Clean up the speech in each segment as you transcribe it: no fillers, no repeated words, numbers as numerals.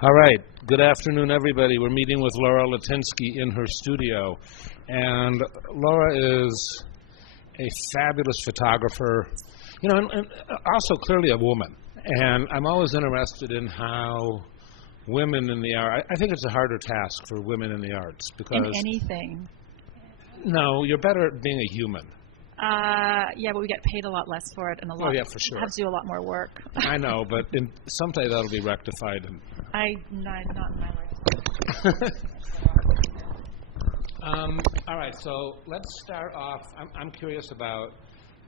All right. Good afternoon, everybody. We're meeting with Laura Letinsky in her studio. And Laura is a fabulous photographer, you know, and also clearly a woman. And I'm always interested in how women in the art, I think it's a harder task for women in the arts because... In anything. No, you're better at being a human. Yeah, but we get paid a lot less for it and a lot. Oh, yeah, for sure. Have to do a lot more work. I know, but someday that'll be rectified. Not in my life. All right, so let's start off. I'm curious about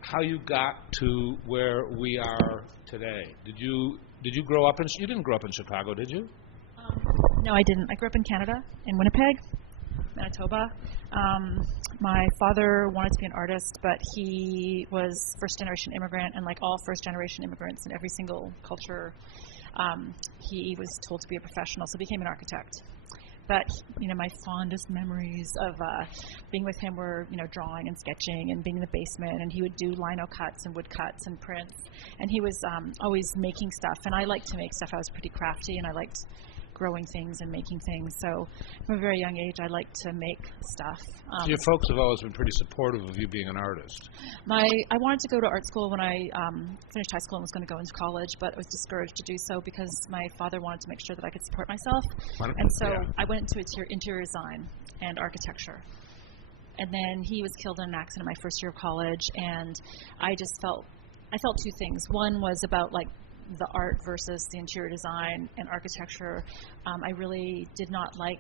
how you got to where we are today. Did you grow up you didn't grow up in Chicago, did you? No, I didn't. I grew up in Canada, in Winnipeg, Manitoba. My father wanted to be an artist, but he was first-generation immigrant, and like all first-generation immigrants in every single culture, he was told to be a professional, so he became an architect. But, you know, my fondest memories of being with him were, you know, drawing and sketching and being in the basement, and he would do lino cuts and wood cuts and prints, and he was always making stuff, and I liked to make stuff. I was pretty crafty, and I liked growing things and making things. So from a very young age, I liked to make stuff. So your folks have always been pretty supportive of you being an artist. I wanted to go to art school when I finished high school and was going to go into college, but I was discouraged to do so because my father wanted to make sure that I could support myself. And so I went into interior design and architecture. And then he was killed in an accident my first year of college, and I felt two things. One was about like the art versus the interior design and architecture. I really did not like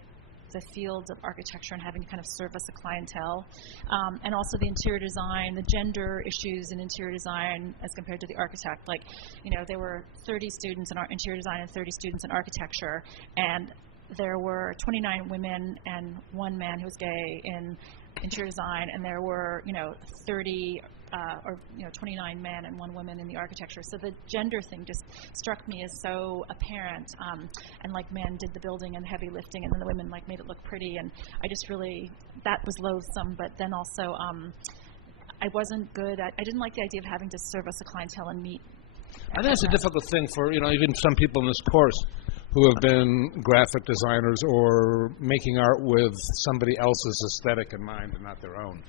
the field of architecture and having to kind of service a clientele. And also the interior design, the gender issues in interior design as compared to the architect. Like, you know, there were 30 students in interior design and 30 students in architecture, and there were 29 women and one man who was gay in interior design, and there were, you know, 29 men and one woman in the architecture. So the gender thing just struck me as so apparent, and like men did the building and heavy lifting, and then the women like made it look pretty, and I just really, that was loathsome. But then also, I wasn't good at, I didn't like the idea of having to service a clientele and meet. I think it's a difficult thing for, you know, even some people in this course who have been graphic designers or making art with somebody else's aesthetic in mind and not their own,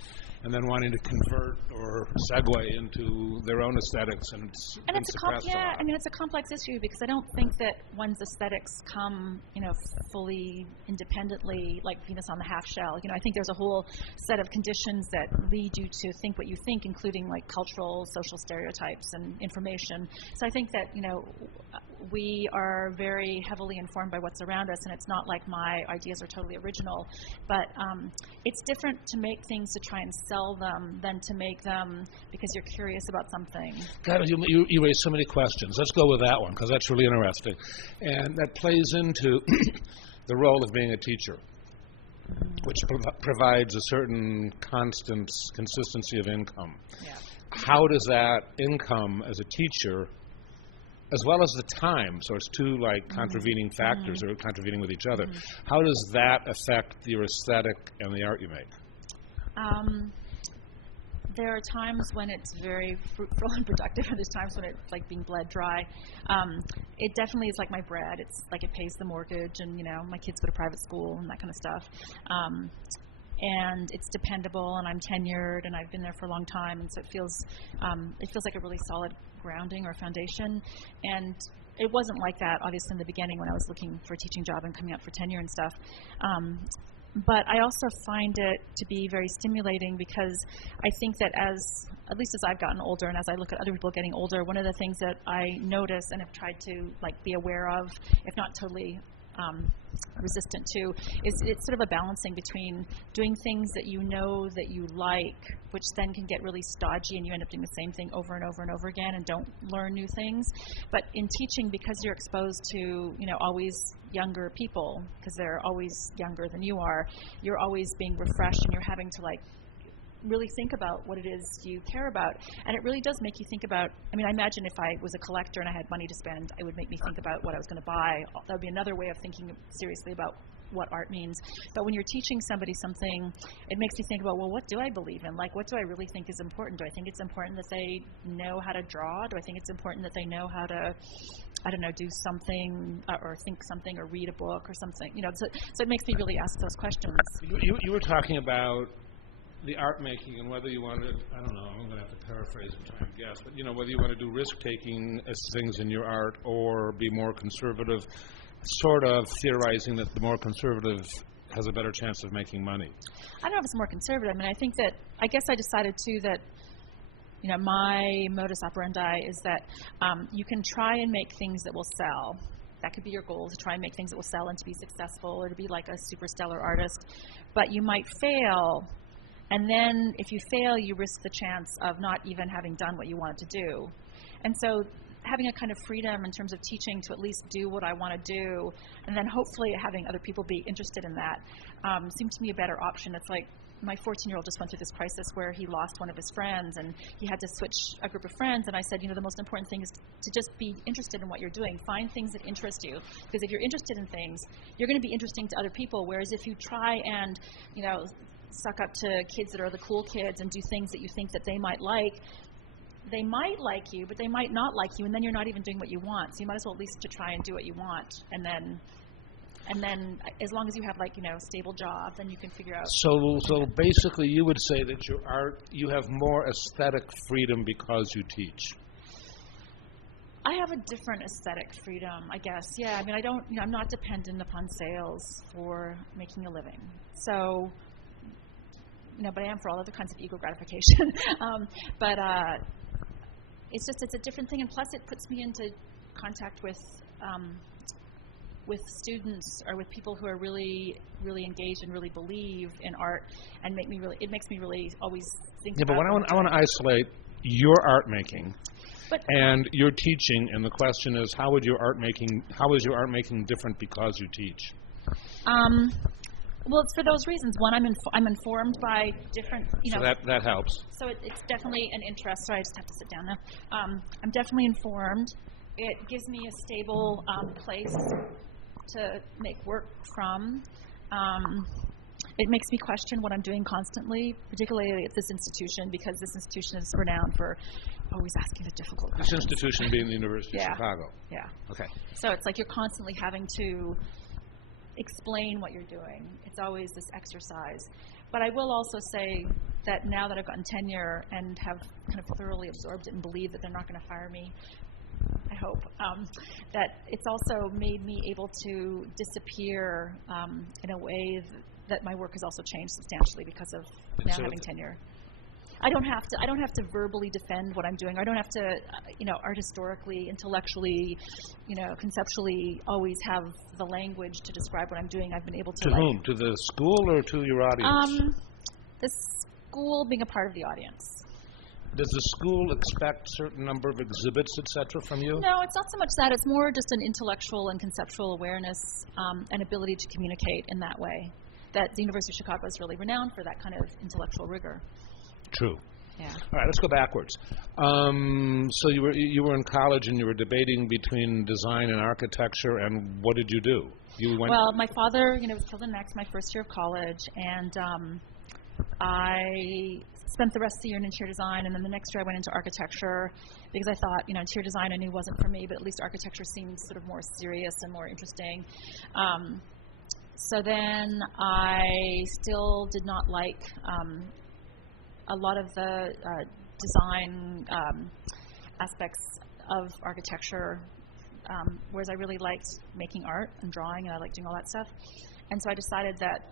and then wanting to convert or segue into their own aesthetics, and it's I mean, it's a complex issue because I don't think that one's aesthetics come, you know, fully independently like Venus on the half shell. You know, I think there's a whole set of conditions that lead you to think what you think, including like cultural, social stereotypes and information. So I think that, you know, we are very heavily informed by what's around us, and it's not like my ideas are totally original, but it's different to make things to try and sell them than to make them because you're curious about something. God, you raised so many questions. Let's go with that one because that's really interesting, and that plays into the role of being a teacher, which provides a certain consistency of income. Yeah. How does that income as a teacher, as well as the time, so it's two like contravening factors or contravening with each other, how does that affect your aesthetic and the art you make? There are times when it's very fruitful and productive, and there's times when it's like being bled dry. It definitely is like my bread. It's like it pays the mortgage, and, you know, my kids go to private school and that kind of stuff. And it's dependable, and I'm tenured, and I've been there for a long time, and so it feels like a really solid grounding or foundation. And it wasn't like that, obviously, in the beginning when I was looking for a teaching job and coming up for tenure and stuff. But I also find it to be very stimulating because I think that at least as I've gotten older and as I look at other people getting older, one of the things that I notice and have tried to like be aware of, if not totally resistant to, is it's sort of a balancing between doing things that you know that you like, which then can get really stodgy and you end up doing the same thing over and over and over again and don't learn new things. But in teaching, because you're exposed to, you know, always younger people, because they're always younger than you are, you're always being refreshed and you're having to like really think about what it is you care about. And it really does make you think about, I mean, I imagine if I was a collector and I had money to spend, it would make me think about what I was going to buy. That would be another way of thinking seriously about what art means. But when you're teaching somebody something, it makes me think about, well, what do I believe in? Like, what do I really think is important? Do I think it's important that they know how to draw? Do I think it's important that they know how to, I don't know, do something or think something or read a book or something? You know, so it makes me really ask those questions. You were talking about the art making and whether you wanted, I don't know, I'm going to have to paraphrase and try and guess, but you know, whether you want to do risk-taking as things in your art or be more conservative, sort of theorizing that the more conservative has a better chance of making money. I don't know if it's more conservative. I mean, I guess I decided too that, you know, my modus operandi is that you can try and make things that will sell. That could be your goal, to try and make things that will sell and to be successful or to be like a super stellar artist. But you might fail. And then if you fail, you risk the chance of not even having done what you wanted to do. And so having a kind of freedom in terms of teaching to at least do what I want to do, and then hopefully having other people be interested in that, seems to me a better option. It's like my 14-year-old just went through this crisis where he lost one of his friends, and he had to switch a group of friends. And I said, you know, the most important thing is to just be interested in what you're doing. Find things that interest you. Because if you're interested in things, you're going to be interesting to other people. Whereas if you try and, you know, suck up to kids that are the cool kids and do things that you think that they might like you, but they might not like you, and then you're not even doing what you want. So you might as well at least to try and do what you want, and then as long as you have, like, you know, a stable job, then you can figure out. So basically you would say that your art, you have more aesthetic freedom because you teach. I have a different aesthetic freedom, I guess. Yeah, I mean, I don't, you know, I'm not dependent upon sales for making a living. So, you know, but I am for all other kinds of ego gratification. It's a different thing, and plus it puts me into contact with students or with people who are really, really engaged and really believe in art, and it makes me really always think about. Yeah, but I want to isolate your art making and your teaching, and the question is, how is your art making different because you teach? Well, it's for those reasons. One, I'm informed by different, you know. So that helps. So it's definitely an interest. Sorry, I just have to sit down now. I'm definitely informed. It gives me a stable place to make work from. It makes me question what I'm doing constantly, particularly at this institution, because this institution is renowned for always asking the difficult questions. This institution being the University of Chicago. Yeah. Okay. So it's like you're constantly having to explain what you're doing. It's always this exercise. But I will also say that now that I've gotten tenure and have kind of thoroughly absorbed it and believe that they're not going to fire me, I hope, that it's also made me able to disappear in a way that my work has also changed substantially because of now having tenure. I don't have to verbally defend what I'm doing. I don't have to, you know, art historically, intellectually, you know, conceptually always have the language to describe what I'm doing. I've been able to. To whom? To the school or to your audience? The school being a part of the audience. Does the school expect a certain number of exhibits, etc., from you? No, it's not so much that. It's more just an intellectual and conceptual awareness and ability to communicate in that way. That the University of Chicago is really renowned for that kind of intellectual rigor. True. Yeah. All right, let's go backwards. So you were in college and you were debating between design and architecture, and what did you do? Well, my father, you know, was killed in Mex my first year of college, and I spent the rest of the year in interior design, and then the next year I went into architecture because I thought, you know, interior design I knew wasn't for me, but at least architecture seemed sort of more serious and more interesting. So then I still did not like a lot of the design aspects of architecture, whereas I really liked making art and drawing, and I liked doing all that stuff. And so I decided that,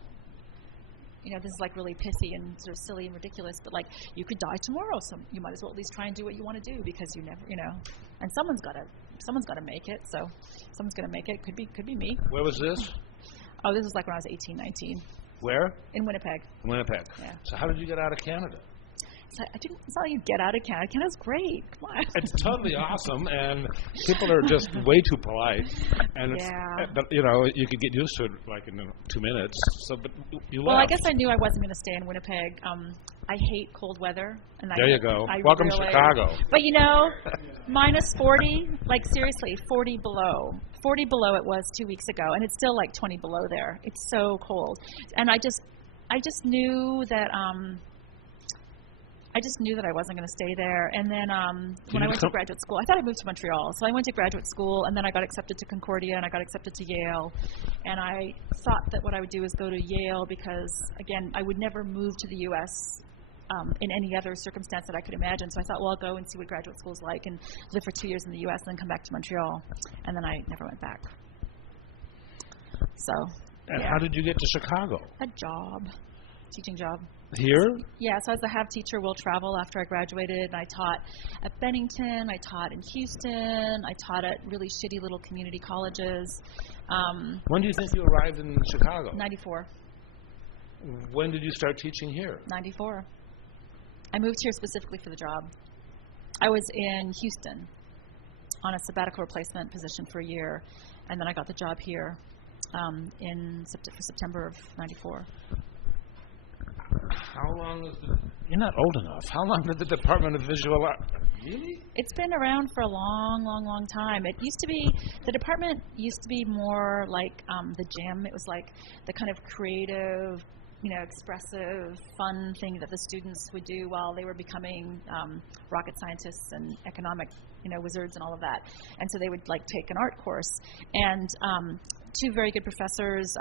you know, this is like really pithy and sort of silly and ridiculous, but like, you could die tomorrow, so you might as well at least try and do what you want to do, because you never, you know, and someone's got to make it, so someone's going to make it. Could be me. Where was this? Oh, this was like when I was 18, 19. Where? In Winnipeg. Winnipeg. Yeah. So how did you get out of Canada? It's not like you get out of Canada. Canada's great. Come on. It's totally awesome, and people are just way too polite. And but you could get used to it like in 2 minutes. So, but you left. Well, I guess I knew I wasn't going to stay in Winnipeg. I hate cold weather. And there you go. Welcome to Chicago. But minus 40, like seriously, 40 below. 40 below it was 2 weeks ago, and it's still like 20 below there. It's so cold, and I just knew that. I just knew that I wasn't going to stay there. And then when I went to graduate school, I thought I moved to Montreal. So I went to graduate school, and then I got accepted to Concordia, and I got accepted to Yale. And I thought that what I would do is go to Yale because, again, I would never move to the U.S. In any other circumstance that I could imagine. So I thought, well, I'll go and see what graduate school's like and live for 2 years in the U.S. and then come back to Montreal. And then I never went back. So, and how did you get to Chicago? A job, teaching job. Here? Yeah, so I was a have teacher, will travel after I graduated, and I taught at Bennington, I taught in Houston, I taught at really shitty little community colleges. When do you think you arrived in Chicago? 94. When did you start teaching here? 94. I moved here specifically for the job. I was in Houston on a sabbatical replacement position for a year, and then I got the job here for September of 94. How long is you're not old enough. How long did the Department of Visual Art? Really? It's been around for a long, long, long time. It used to be, the department used to be more like the gym. It was like the kind of creative, expressive, fun thing that the students would do while they were becoming rocket scientists and economic, wizards and all of that. And so they would take an art course. And two very good professors,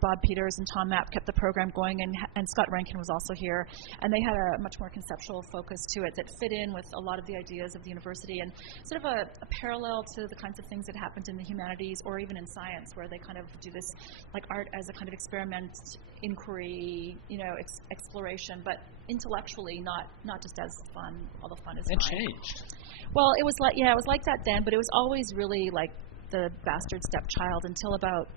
Bob Peters and Tom Mapp, kept the program going, and Scott Rankin was also here, and they had a much more conceptual focus to it that fit in with a lot of the ideas of the university, and sort of a parallel to the kinds of things that happened in the humanities or even in science, where they kind of do this art as a kind of experiment, inquiry, exploration, but intellectually, not just as fun, although fun is fine. It changed. Well, it was like that then, but it was always really like the bastard stepchild until about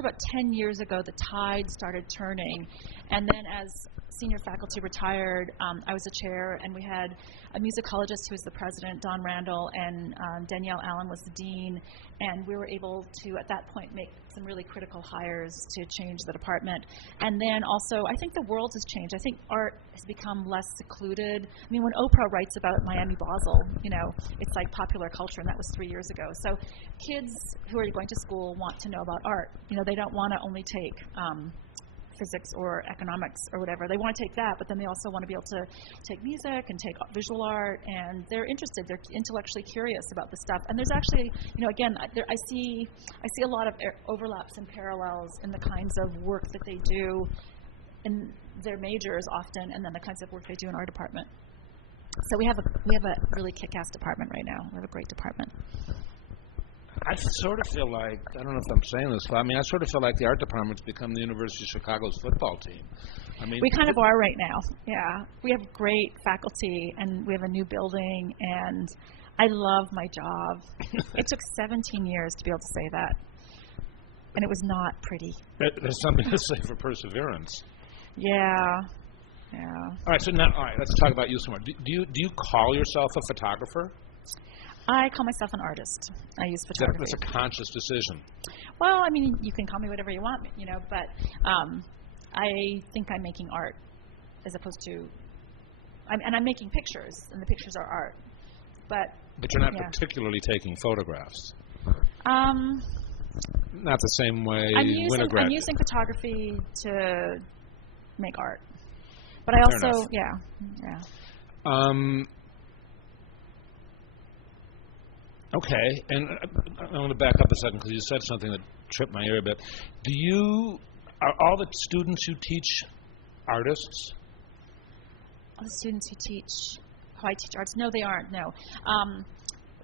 about 10 years ago, the tide started turning. And then as senior faculty retired, I was a chair, and we had a musicologist who was the president, Don Randall, and Danielle Allen was the dean. And we were able to, at that point, make some really critical hires to change the department. And then also, I think the world has changed. I think art has become less secluded. I mean, when Oprah writes about Miami Basel, it's like popular culture, and that was 3 years ago. So kids who are going to school want to know about art. They don't want to only take physics or economics or whatever. They want to take that, but then they also want to be able to take music and take visual art, and they're interested. They're intellectually curious about this stuff. And there's actually, again, I see a lot of overlaps and parallels in the kinds of work that they do in their majors often, and then the kinds of work they do in our department. So we have a really kick-ass department right now. We have a great department. I sort of feel like, I don't know if I'm saying this, but I sort of feel like the art department's become the University of Chicago's football team. We kind of are right now, yeah. We have great faculty, and we have a new building, and I love my job. It took 17 years to be able to say that, and it was not pretty. There's something to say for perseverance. Yeah. All right, let's talk about you some more. Do you call yourself a photographer? I call myself an artist. I use photography. That's a conscious decision. Well, you can call me whatever you want, but I think I'm making art as opposed to, I'm making pictures, and the pictures are art. But you're not particularly taking photographs. Not the same way I'm using photography to make art. But I also, Okay, and I want to back up a second because you said something that tripped my ear a bit. Are all the students you teach artists? All the students who I teach arts? No, they aren't, no.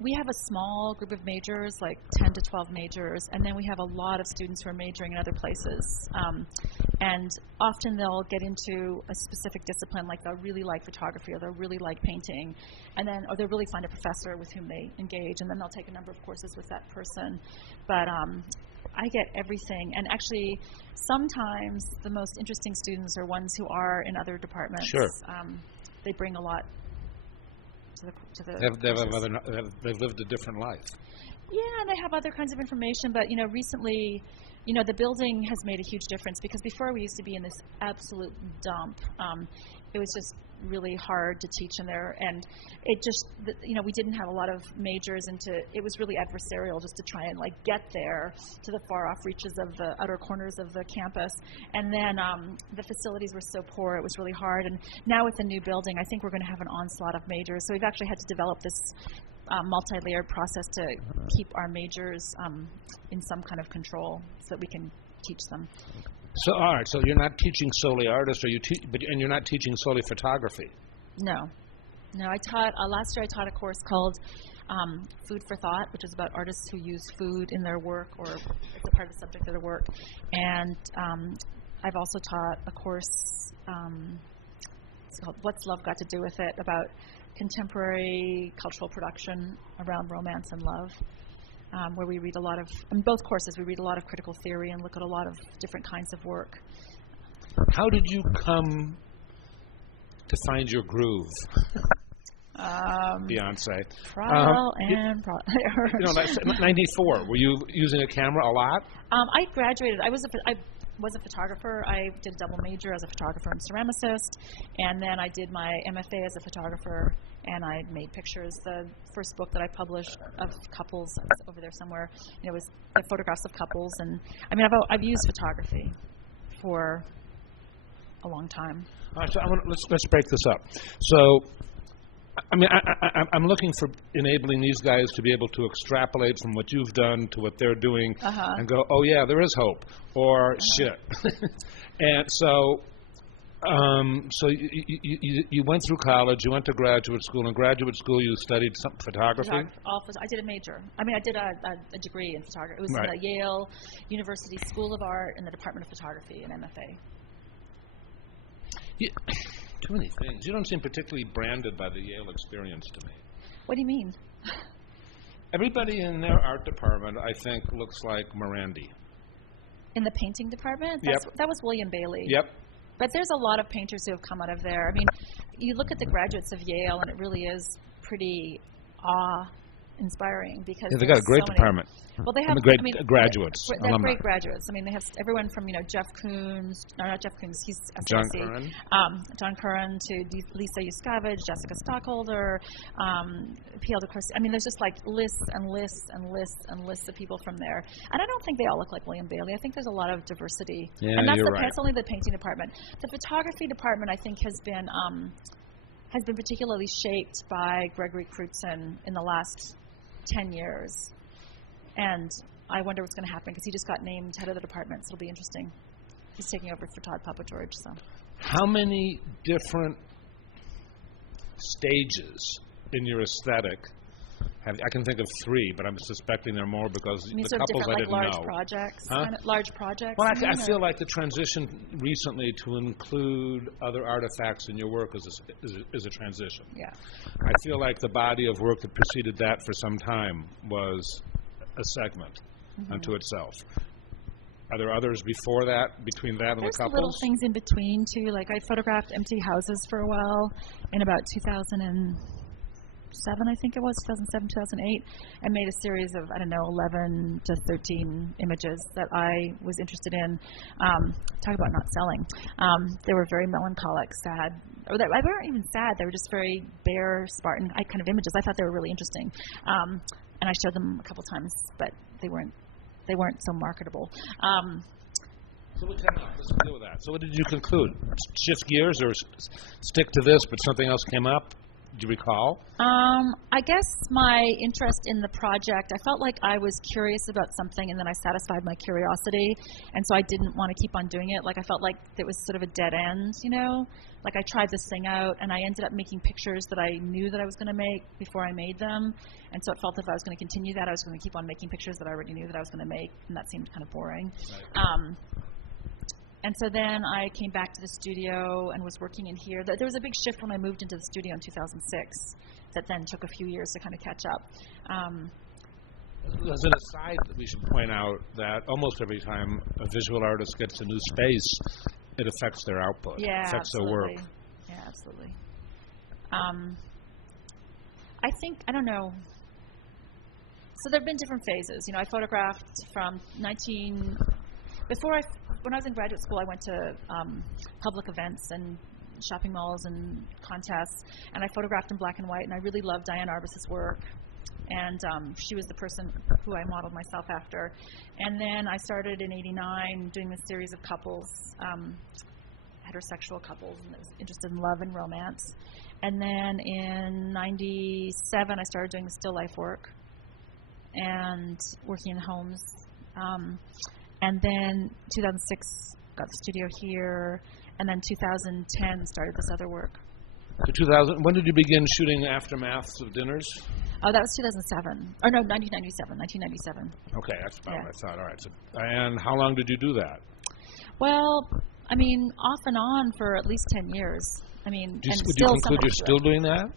We have a small group of majors, like 10 to 12 majors, and then we have a lot of students who are majoring in other places. And often they'll get into a specific discipline, like they'll really like photography, or they'll really like painting, or they'll really find a professor with whom they engage, and then they'll take a number of courses with that person. But I get everything. And actually, sometimes the most interesting students are ones who are in other departments. Sure. They bring a lot to the they've lived a different life. Yeah, and they have other kinds of information. But, recently, the building has made a huge difference, because before we used to be in this absolute dump. It was just really hard to teach in there, and it just, we didn't have a lot of majors it was really adversarial just to try and get there to the far off reaches of the outer corners of the campus. And then the facilities were so poor, it was really hard. And now with the new building, I think we're going to have an onslaught of majors. So we've actually had to develop this multi-layered process to keep our majors in some kind of control so that we can teach them. So, all right. So you're not teaching solely artists, and you're not teaching solely photography. No. I taught last year. I taught a course called Food for Thought, which is about artists who use food in their work, or it's a part of the subject of their work. And I've also taught a course. It's called "What's Love Got to Do with It?" about contemporary cultural production around romance and love. Where we read a lot of, in both courses, we read a lot of critical theory and look at a lot of different kinds of work. How did you come to find your groove? Beyonce. Trial and that's 94. Were you using a camera a lot? I graduated. I was a photographer. I did a double major as a photographer and ceramicist, and then I did my MFA as a photographer, and I made pictures. The first book that I published of couples, it's over there somewhere, was the photographs of couples. And I've used photography for a long time. All right, so let's break this up. So, I'm looking for enabling these guys to be able to extrapolate from what you've done to what they're doing, and go, oh yeah, there is hope, or shit. And so, you went through college, you went to graduate school. In graduate school, you studied photography? I did a major. I did a degree in photography. It was right. in the Yale University School of Art in the Department of Photography, an MFA. Too many things. You don't seem particularly branded by the Yale experience to me. What do you mean? Everybody in their art department, I think, looks like Morandi. In the painting department? Yep. That was William Bailey. Yep. But there's a lot of painters who have come out of there. You look at the graduates of Yale, and it really is pretty awe-inspiring, because they got a great department. Well, they have great graduates. They have great graduates. They have everyone from Jeff Koons, no, not Jeff Koons, he's John SLC, Curran. John Curran to Lisa Yuskavage, Jessica Stockholder, P.L. de Courcy. There's just lists and lists and lists and lists of people from there. And I don't think they all look like William Bailey. I think there's a lot of diversity. Yeah, and you're right. That's only the painting department. The photography department, I think, has been particularly shaped by Gregory Crutzen in the last 10 years. And I wonder what's going to happen, because he just got named head of the department, so it'll be interesting. He's taking over for Todd Papa-George. So, how many different stages in your aesthetic I can think of 3, but I'm suspecting there are more because the couples I didn't large know. Projects? Huh? Large projects? Well, I feel like the transition recently to include other artifacts in your work is a transition. Yeah. I feel like the body of work that preceded that for some time was a segment unto itself. Are there others before that, between that and There's the couples? little things in between, too. Like, I photographed empty houses for a while in about 2007, I think it was, 2007, 2008, and made a series of, 11 to 13 images that I was interested in. Talk about not selling. They were very melancholic, sad. Or they weren't even sad. They were just very bare, Spartan kind of images. I thought they were really interesting. And I showed them a couple times, but they weren't so marketable. So let's deal with that. So what did you conclude? Shift gears or stick to this, but something else came up? Do you recall? I guess my interest in the project, I felt like I was curious about something, and then I satisfied my curiosity, and so I didn't want to keep on doing it. Like, I felt like it was sort of a dead end, Like, I tried this thing out, and I ended up making pictures that I knew that I was going to make before I made them, and so it felt if I was going to continue that, I was going to keep on making pictures that I already knew that I was going to make, and that seemed kind of boring. Right. And so then I came back to the studio and was working in here. There was a big shift when I moved into the studio in 2006 that then took a few years to kind of catch up. As an aside, we should point out that almost every time a visual artist gets a new space, it affects their output. Yeah, it affects absolutely. their work. Yeah, absolutely. I think, I don't know. So there have been different phases. I photographed from when I was in graduate school, I went to public events and shopping malls and contests, and I photographed in black and white, and I really loved Diane Arbus's work. And she was the person who I modeled myself after. And then I started in '89 doing this series of couples, heterosexual couples, and I was interested in love and romance. And then in '97, I started doing the still life work and working in homes. And then 2006, got the studio here. And then 2010, started this other work. When did you begin shooting aftermaths of dinners? Oh, that was 2007. Or no, 1997. Okay, that's about what I thought. All right. So, and how long did you do that? Well, I mean, off and on for at least 10 years. I mean, would you conclude you're still doing that?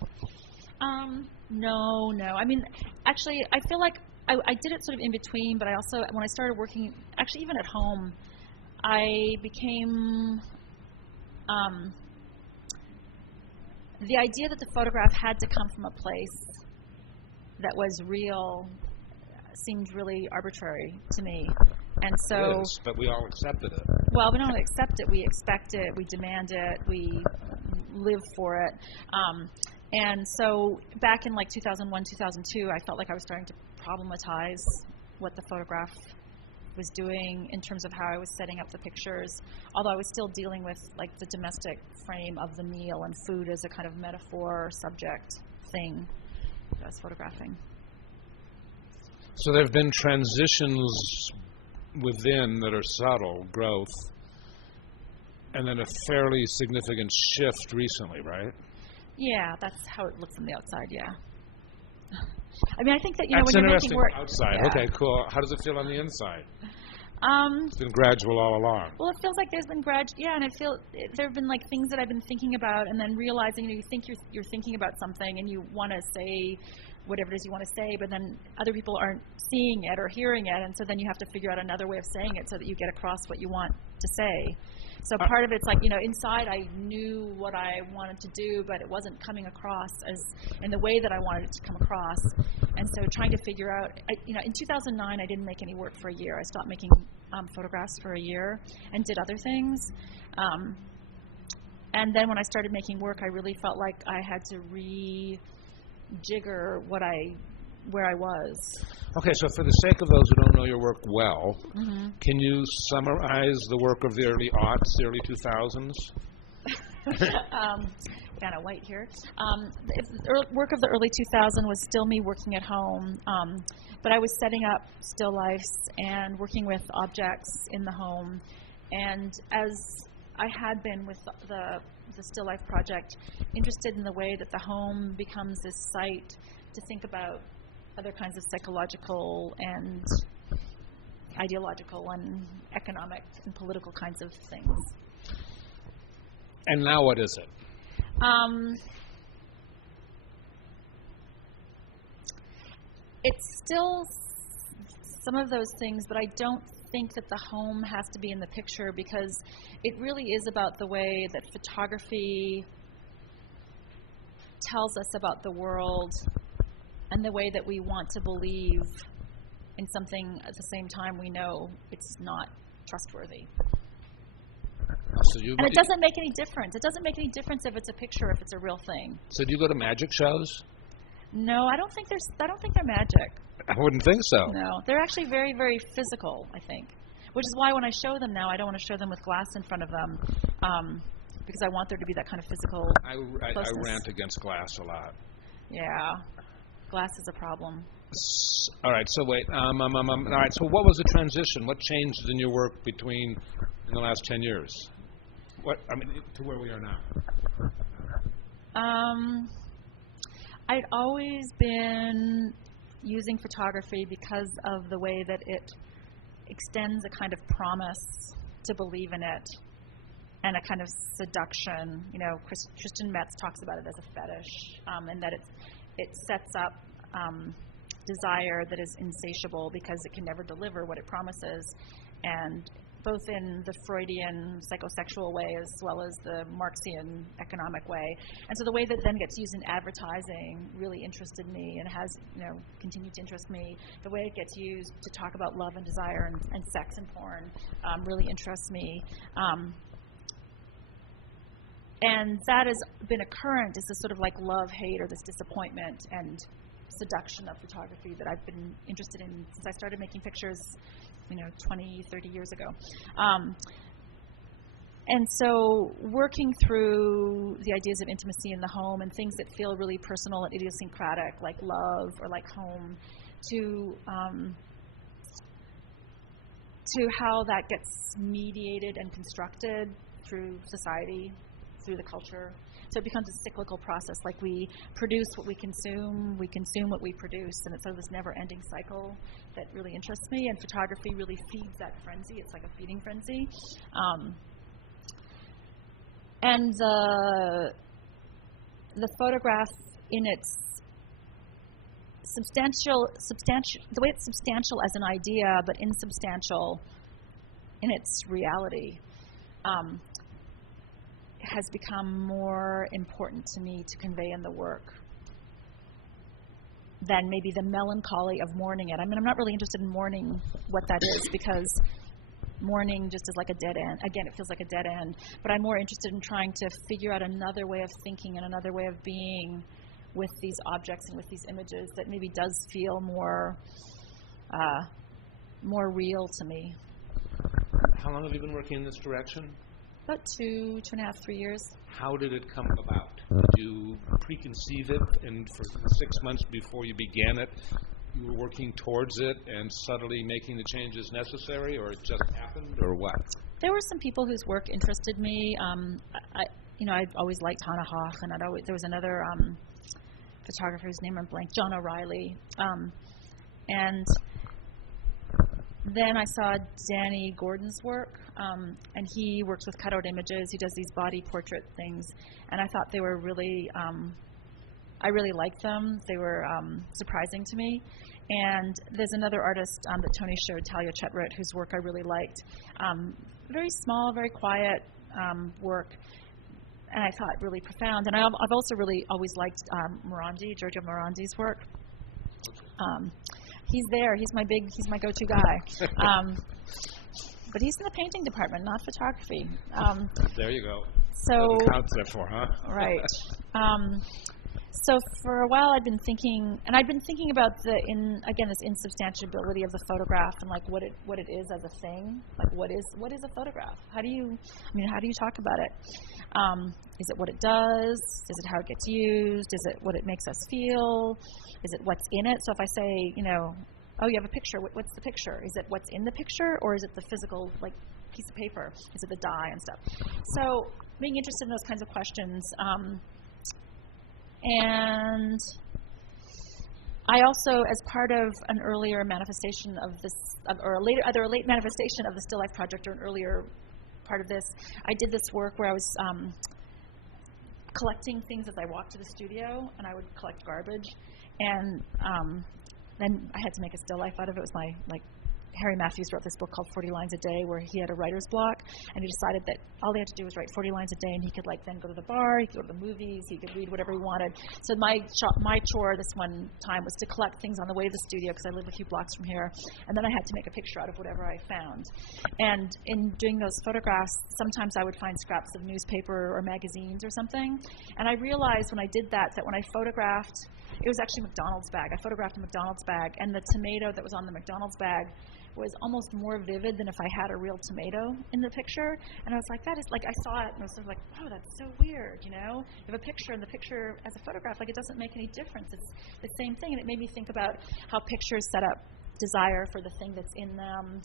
No. I mean, actually, I feel like I did it sort of in between, but I also, when I started working, actually even at home, I became... the idea that the photograph had to come from a place that was real seemed really arbitrary to me. And so... It is, but we all accepted it. Well, we don't only accept it, we expect it, we demand it, we live for it. And so back in like 2001, 2002, I felt like I was starting to problematize what the photograph was doing in terms of how I was setting up the pictures, although I was still dealing with like the domestic frame of the meal and food as a kind of metaphor, subject, thing that I was photographing. So there have been transitions within that are subtle, growth, and then a fairly significant shift recently, right? Yeah, that's how it looks from the outside, yeah. I mean, I think that, that's when you're making work... outside. Yeah. Okay, cool. How does it feel on the inside? It's been gradual all along. Well, it feels like there's been and I feel there have been like things that I've been thinking about, and then realizing, you think you're thinking about something, and you want to say whatever it is you want to say, but then other people aren't seeing it or hearing it, and so then you have to figure out another way of saying it so that you get across what you want to say. So part of it's like, inside I knew what I wanted to do, but it wasn't coming across as in the way that I wanted it to come across. And so trying to figure out, in 2009 I didn't make any work for a year. I stopped making photographs for a year and did other things. And then when I started making work, I really felt like I had to rejigger where I was. Okay, so for the sake of those who don't know your work well, can you summarize the work of the early aughts, the early 2000s? Kind of white here. The work of the early 2000s was still me working at home, but I was setting up still lifes and working with objects in the home. And as I had been with the Still Life project, interested in the way that the home becomes this site to think about other kinds of psychological and ideological and economic and political kinds of things. And now what is it? It's still some of those things, but I don't think that the home has to be in the picture, because it really is about the way that photography tells us about the world and the way that we want to believe in something at the same time we know it's not trustworthy. And it doesn't make any difference. It doesn't make any difference if it's a picture or if it's a real thing. So do you go to magic shows? No, I don't think they're magic. I wouldn't think so. No, they're actually very, very physical, I think. Which is why when I show them now, I don't want to show them with glass in front of them, because I want there to be that kind of physical closeness. I rant against glass a lot. Yeah, glass is a problem. All right, so wait. All right, so what was the transition? What changed in your work in the last 10 years? To where we are now? I'd always been using photography because of the way that it extends a kind of promise to believe in it and a kind of seduction. Christian Metz talks about it as a fetish, and that it sets up desire that is insatiable because it can never deliver what it promises, and both in the Freudian psychosexual way as well as the Marxian economic way. And so the way that then gets used in advertising really interested me and has, continued to interest me. The way it gets used to talk about love and desire and sex and porn really interests me. And that has been a current, is this sort of like love-hate or this disappointment and seduction of photography that I've been interested in since I started making pictures 20, 30 years ago. And so working through the ideas of intimacy in the home and things that feel really personal and idiosyncratic, like love or like home, to how that gets mediated and constructed through society, through the culture. So it becomes a cyclical process, like we produce what we consume what we produce, and it's sort of this never-ending cycle that really interests me, and photography really feeds that frenzy. It's like a feeding frenzy. And the photograph in its substantial, the way it's substantial as an idea, but insubstantial in its reality, has become more important to me to convey in the work than maybe the melancholy of mourning it. I mean, I'm not really interested in mourning what that is, because mourning just is like a dead end. Again, it feels like a dead end. But I'm more interested in trying to figure out another way of thinking and another way of being with these objects and with these images that maybe does feel more real to me. How long have you been working in this direction? About 2.5, 3 years. How did it come about? Did you preconceive it, and for the 6 months before you began it, you were working towards it and subtly making the changes necessary, or it just happened, or what? There were some people whose work interested me. I've always liked Hannah Hoch, and there was another photographer whose name I'm blank, John O'Reilly, and then I saw Danny Gordon's work, and he works with cutout images. He does these body portrait things, and I thought they were really, I really liked them. They were surprising to me. And there's another artist that Tony showed, Talia Chetritt, whose work I really liked. Very small, very quiet work, and I thought really profound. And I've also really always liked Giorgio Morandi's work. He's there. He's my go-to guy. But he's in the painting department, not photography. There you go. So that counts therefore, huh? Right. So for a while I'd been thinking about this insubstantiability of the photograph, and like what it is as a thing. Like what is a photograph? How do you talk about it? Is it what it does? Is it how it gets used? Is it what it makes us feel? Is it what's in it? So if I say, oh, you have a picture, what's the picture? Is it what's in the picture, or is it the physical, like, piece of paper? Is it the dye and stuff? So being interested in those kinds of questions. And I also, as part of an earlier manifestation of this, either a late manifestation of the Still Life Project or an earlier part of this, I did this work where I was collecting things as I walked to the studio, and I would collect garbage. And then I had to make a still life out of it. It was Harry Matthews wrote this book called 40 Lines a Day, where he had a writer's block, and he decided that all they had to do was write 40 lines a day, and he could then go to the bar, he could go to the movies, he could read whatever he wanted. So my chore this one time was to collect things on the way to the studio, because I live a few blocks from here, and then I had to make a picture out of whatever I found. And in doing those photographs, sometimes I would find scraps of newspaper or magazines or something, and I realized when I did that when I photographed, it was actually a McDonald's bag. I photographed a McDonald's bag, and the tomato that was on the McDonald's bag was almost more vivid than if I had a real tomato in the picture. And I was like, that is, like, I saw it, and I was sort of like, oh, that's so weird, You have a picture, and the picture as a photograph, it doesn't make any difference. It's the same thing. And it made me think about how pictures set up desire for the thing that's in them.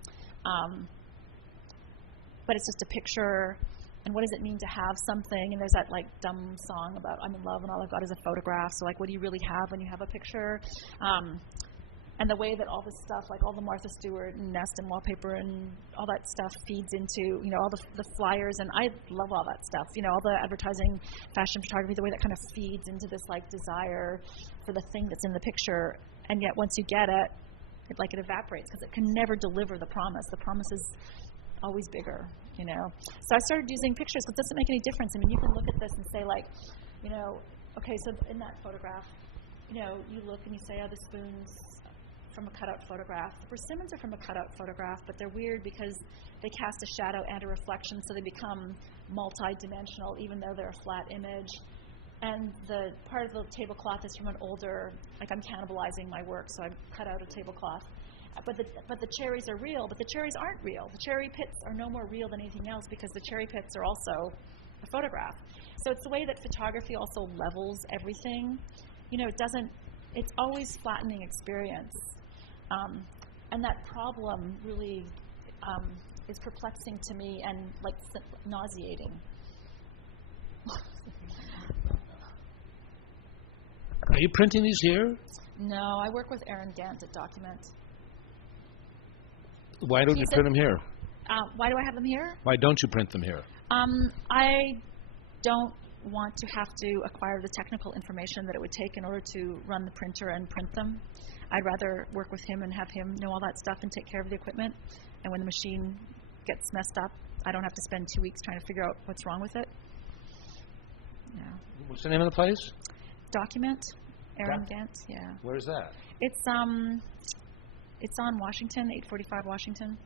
But it's just a picture. And what does it mean to have something? And there's that, dumb song about I'm in love and all I've got is a photograph. So, what do you really have when you have a picture? And the way that all this stuff, all the Martha Stewart and Nest and wallpaper and all that stuff feeds into, all the flyers. And I love all that stuff. All the advertising, fashion photography, the way that kind of feeds into this, desire for the thing that's in the picture. And yet once you get it, it evaporates because it can never deliver the promise. The promise is always bigger, you know. So I started using pictures because it doesn't make any difference. I mean, you can look at this and say, like, you know, okay, so in that photograph, you know, you look and you say, oh, the spoon's from a cutout photograph. The persimmons are from a cutout photograph, but they're weird because they cast a shadow and a reflection, so they become multi-dimensional, even though they're a flat image. And the part of the tablecloth is from an older, like I'm cannibalizing my work, so I cut out a tablecloth. But the cherries are real, but the cherries aren't real. The cherry pits are no more real than anything else because the cherry pits are also a photograph. So it's the way that photography also levels everything. You know, it's always flattening experience. And that problem really is perplexing to me and like nauseating. Are you printing these here? No, I work with Aaron Gant at Document. Why don't you print them here? Why do I have them here? Why don't you print them here? I don't want to have to acquire the technical information that it would take in order to run the printer and print them. I'd rather work with him and have him know all that stuff and take care of the equipment. And when the machine gets messed up, I don't have to spend 2 weeks trying to figure out what's wrong with it. Yeah. What's the name of the place? Document. Aaron Gant. Yeah. Where is that? It's on Washington, 845 Washington.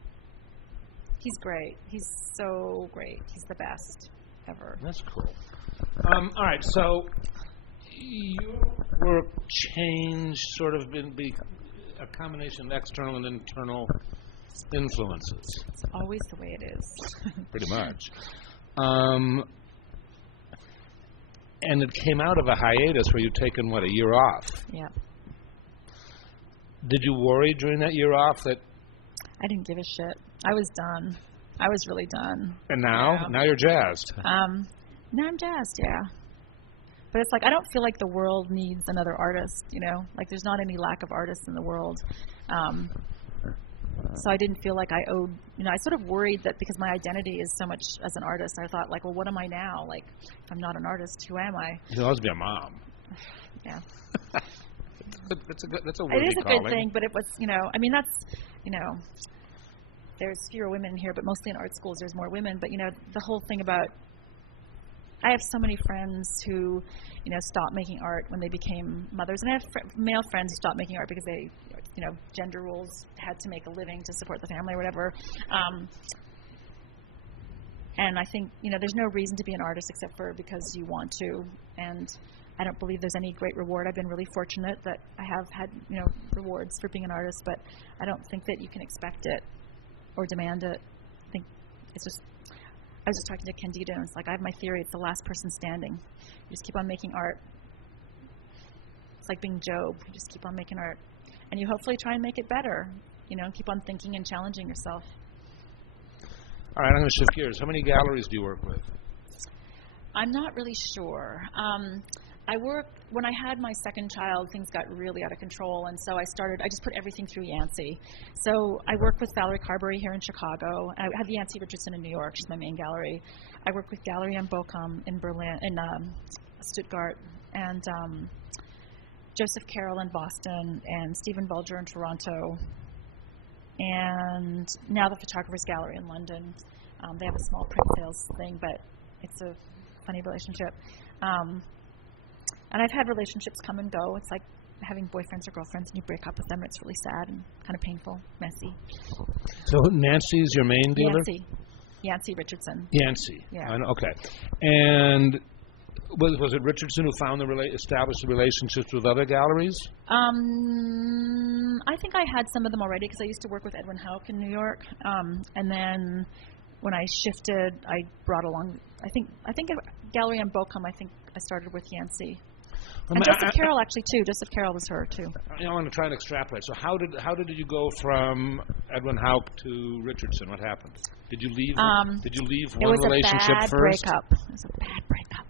He's great. He's so great. He's the best ever. That's cool. All right, so your work changed, sort of be a combination of external and internal influences. It's always the way it is. Pretty much. And it came out of a hiatus where you'd taken, a year off? Yeah. Did you worry during that year off that... I didn't give a shit. I was done. I was really done. And now? Yeah. Now you're jazzed. Now I'm jazzed, yeah. But it's like, I don't feel like the world needs another artist, you know? Like, there's not any lack of artists in the world. So I didn't feel like I owed, I sort of worried that because my identity is so much as an artist, I thought, like, well, what am I now? Like, if I'm not an artist, who am I? You'll always be a mom. Yeah. That's a worthy calling. It is a good thing, but it was, there's fewer women here, but mostly in art schools there's more women. But, the whole thing about, I have so many friends who, stopped making art when they became mothers. And I have male friends who stopped making art because they, gender roles had to make a living to support the family or whatever. And I think, there's no reason to be an artist except for because you want to. And I don't believe there's any great reward. I've been really fortunate that I have had, rewards for being an artist, but I don't think that you can expect it or demand it. I think it's just, I was just talking to Candida, and it's like, I have my theory, it's the last person standing. You just keep on making art. It's like being Job. You just keep on making art. And you hopefully try and make it better, keep on thinking and challenging yourself. All right, I'm going to shift gears. How many galleries do you work with? I'm not really sure. When I had my second child, things got really out of control, and so I just put everything through Yancey. So I work with Valerie Carberry here in Chicago. I have Yancey Richardson in New York. She's my main gallery. I work with Gallery am Bochum in Berlin, in Stuttgart, and Joseph Carroll in Boston, and Stephen Bulger in Toronto, and now the Photographer's Gallery in London. They have a small print sales thing, but it's a funny relationship. And I've had relationships come and go. It's like having boyfriends or girlfriends, and you break up with them. It's really sad and kind of painful, messy. So Nancy's your main dealer? Yancey Richardson. Yancey. Yeah. Okay. And was it Richardson who found established the relationships with other galleries? I think I had some of them already because I used to work with Edwin Houck in New York. And then when I shifted, I brought along, I think Gallery am Bochum, I think I started with Yancey. And Joseph Carroll actually too. Joseph Carroll was her too. I want to try and extrapolate. So how did you go from Edwin Houck to Richardson? What happened? Did you leave? Did you leave one relationship first? It was a bad breakup.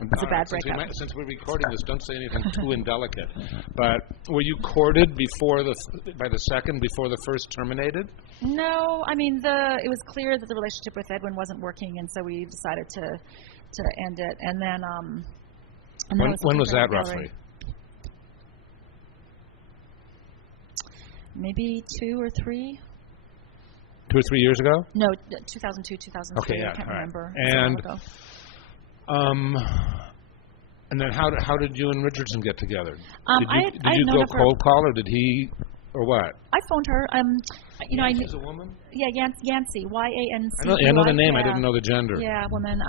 It was a bad breakup. Since we're recording this, don't say anything too indelicate. But were you courted before by the second, before the first terminated? No, I mean it was clear that the relationship with Edwin wasn't working, and so we decided to end it. And then when was that roughly? maybe 2 or 3. 2 or 3 years ago? No, 2002, 2003. Okay, yeah, I can't remember. And It was a while ago. And then how did you and Richardson get together? Did I you known go of her. cold call, or did he, or what? I phoned her. I knew. She's a woman? Yeah, Yancy, Y-A-N-C. I know the name. Yeah. I didn't know the gender. Yeah, woman.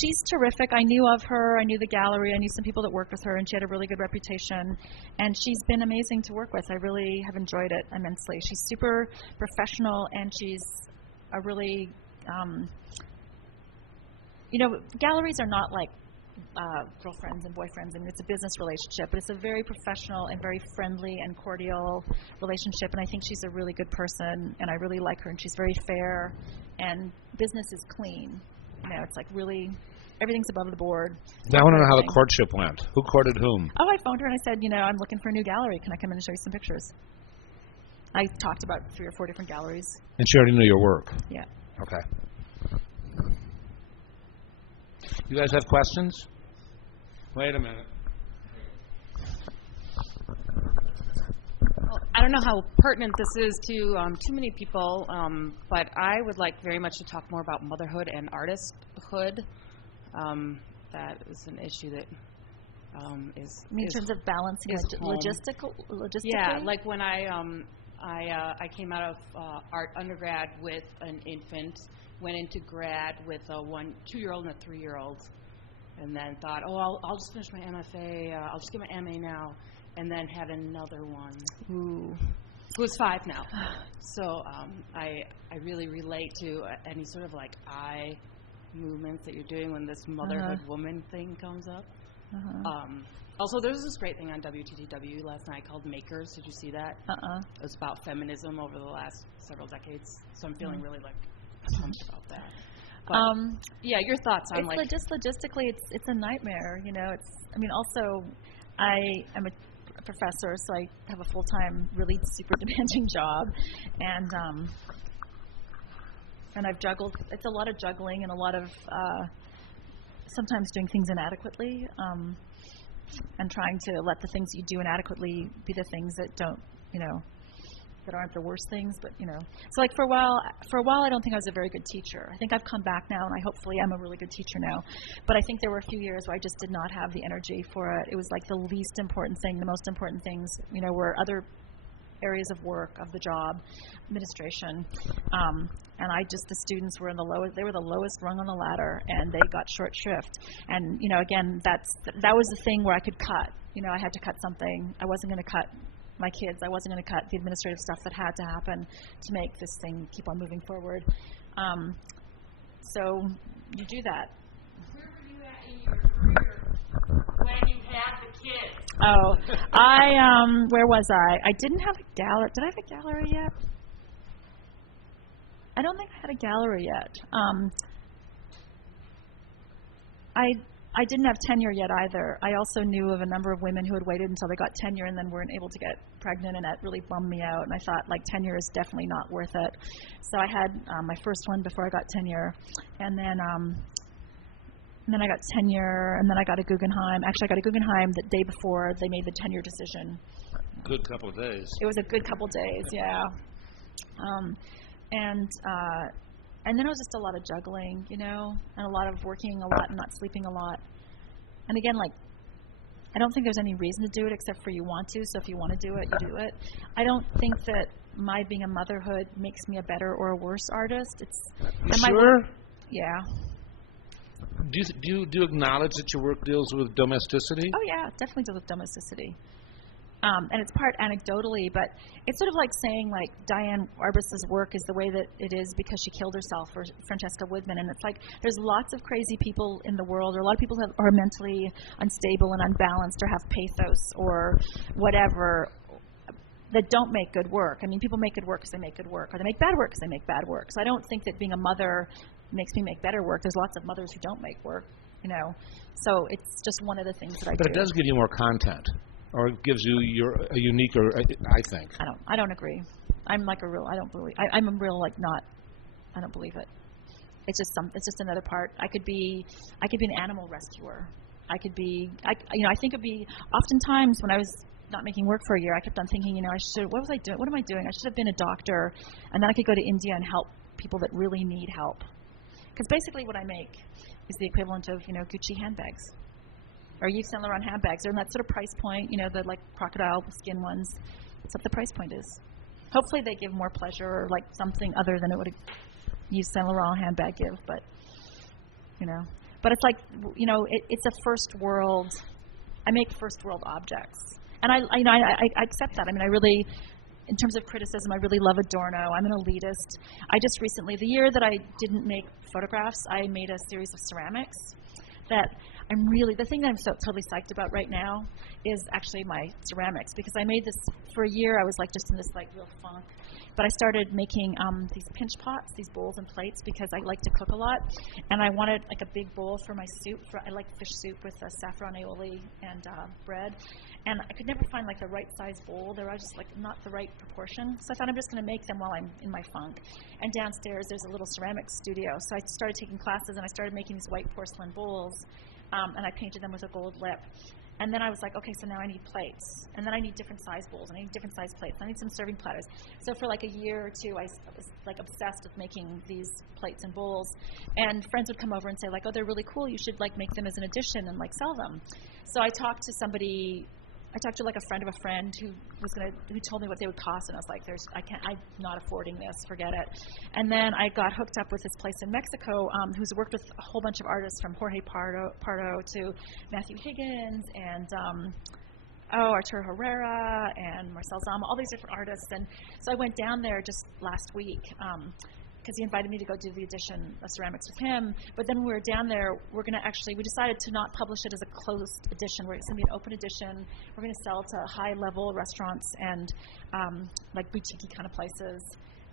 She's terrific. I knew of her. I knew the gallery. I knew some people that worked with her, and she had a really good reputation. And she's been amazing to work with. I really have enjoyed it immensely. She's super professional, and she's a really, galleries are not like girlfriends and boyfriends, and it's a business relationship, but it's a very professional and very friendly and cordial relationship, and I think she's a really good person, and I really like her, and she's very fair, and business is clean. It's like really, everything's above the board. Now I want to know how the courtship went. Who courted whom? Oh, I phoned her and I said, I'm looking for a new gallery. Can I come in and show you some pictures? I talked about 3 or 4 different galleries. And she already knew your work? Yeah. Okay. You guys have questions? Wait a minute. Well, I don't know how pertinent this is to too many people, but I would like very much to talk more about motherhood and artisthood. That is an issue that is. In terms of balancing logistically? Yeah, like when I came out of art undergrad with an infant, went into grad with a 2-year-old and a 3-year-old, and then thought, I'll just finish my MFA, I'll just get my MA now, and then had another one who was 5 now. So I really relate to any sort of like eye movements that you're doing when this motherhood woman thing comes up. Also, there was this great thing on WTTW last night called Makers. Did you see that? It was about feminism over the last several decades. So I'm feeling really like pumped about that. But, yeah, your thoughts on like just logistically, it's a nightmare. Also, I am a professor, so I have a full-time, really super demanding job, and I've juggled. It's a lot of juggling and a lot of sometimes doing things inadequately. And trying to let the things that you do inadequately be the things that don't, that aren't the worst things, but, So like for a while, I don't think I was a very good teacher. I think I've come back now, and I hopefully am a really good teacher now. But I think there were a few years where I just did not have the energy for it. It was like the least important thing. The most important things, were other areas of work, of the job, administration. And the students were they were the lowest rung on the ladder, and they got short shrift. And, again, that was the thing where I could cut. I had to cut something. I wasn't going to cut my kids. I wasn't going to cut the administrative stuff that had to happen to make this thing keep on moving forward. So you do that. Where were you at in your career when you had the kids? Oh, where was I? I didn't have a gallery. Did I have a gallery yet? I don't think I had a gallery yet. I didn't have tenure yet either. I also knew of a number of women who had waited until they got tenure and then weren't able to get pregnant, and that really bummed me out. And I thought, tenure is definitely not worth it. So I had my first one before I got tenure, and then I got tenure, and then I got a Guggenheim. Actually, I got a Guggenheim the day before they made the tenure decision. Good couple of days. It was a good couple days, yeah. And then it was just a lot of juggling, and a lot of working a lot and not sleeping a lot. And again, I don't think there's any reason to do it except for you want to. So if you want to do it, you do it. I don't think that my being a motherhood makes me a better or a worse artist. Sure? Yeah. Do you acknowledge that your work deals with domesticity? Oh yeah, definitely deals with domesticity. And it's part anecdotally, but it's sort of like saying Diane Arbus's work is the way that it is because she killed herself, or Francesca Woodman. And it's like there's lots of crazy people in the world, or a lot of people who are mentally unstable and unbalanced, or have pathos or whatever, that don't make good work. I mean, people make good work because they make good work, or they make bad work because they make bad work. So I don't think that being a mother makes me make better work. There's lots of mothers who don't make work, So it's just one of the things that I do. But it does give you more content. Or it gives you a unique, I think. I don't agree. I'm I don't believe. I'm a real not. I don't believe it. It's just another part. I could be an animal rescuer. I think it'd be oftentimes when I was not making work for a year, I kept on thinking, what was I doing? What am I doing? I should have been a doctor, and then I could go to India and help people that really need help. Because basically what I make is the equivalent of, Gucci handbags. Or Yves Saint Laurent handbags. They're in that sort of price point, the like crocodile skin ones. That's what the price point is. Hopefully they give more pleasure or like something other than it would Yves Saint Laurent handbag give, but, But it's like, it's a first world, I make first world objects. And I accept that. I mean, I really, in terms of criticism, I really love Adorno. I'm an elitist. I just recently, the year that I didn't make photographs, I made a series of ceramics that the thing that I'm so totally psyched about right now is actually my ceramics, because I made this for a year. I was like just in this like real funk. But I started making these pinch pots, these bowls and plates, because I like to cook a lot. And I wanted like a big bowl for my soup. I like fish soup with saffron aioli and bread. And I could never find like the right size bowl. They were just like not the right proportion. So I thought I'm just going to make them while I'm in my funk. And downstairs there's a little ceramics studio. So I started taking classes and I started making these white porcelain bowls. And I painted them with a gold lip. And then I was like, okay, so now I need plates. And then I need different size bowls. I need different size plates. I need some serving platters. So for like a year or two, I was like obsessed with making these plates and bowls. And friends would come over and say like, oh, they're really cool. You should like make them as an addition and like sell them. So I talked to like a friend of a friend who told me what they would cost, and I was like, I'm not affording this, forget it. And then I got hooked up with this place in Mexico who's worked with a whole bunch of artists, from Jorge Pardo to Matthew Higgins and Arturo Herrera and Marcel Zama, all these different artists. And so I went down there just last week because he invited me to go do the edition of ceramics with him. But then when we were down there, we decided to not publish it as a closed edition. It's going to be an open edition. We're going to sell to high-level restaurants and like boutique kind of places.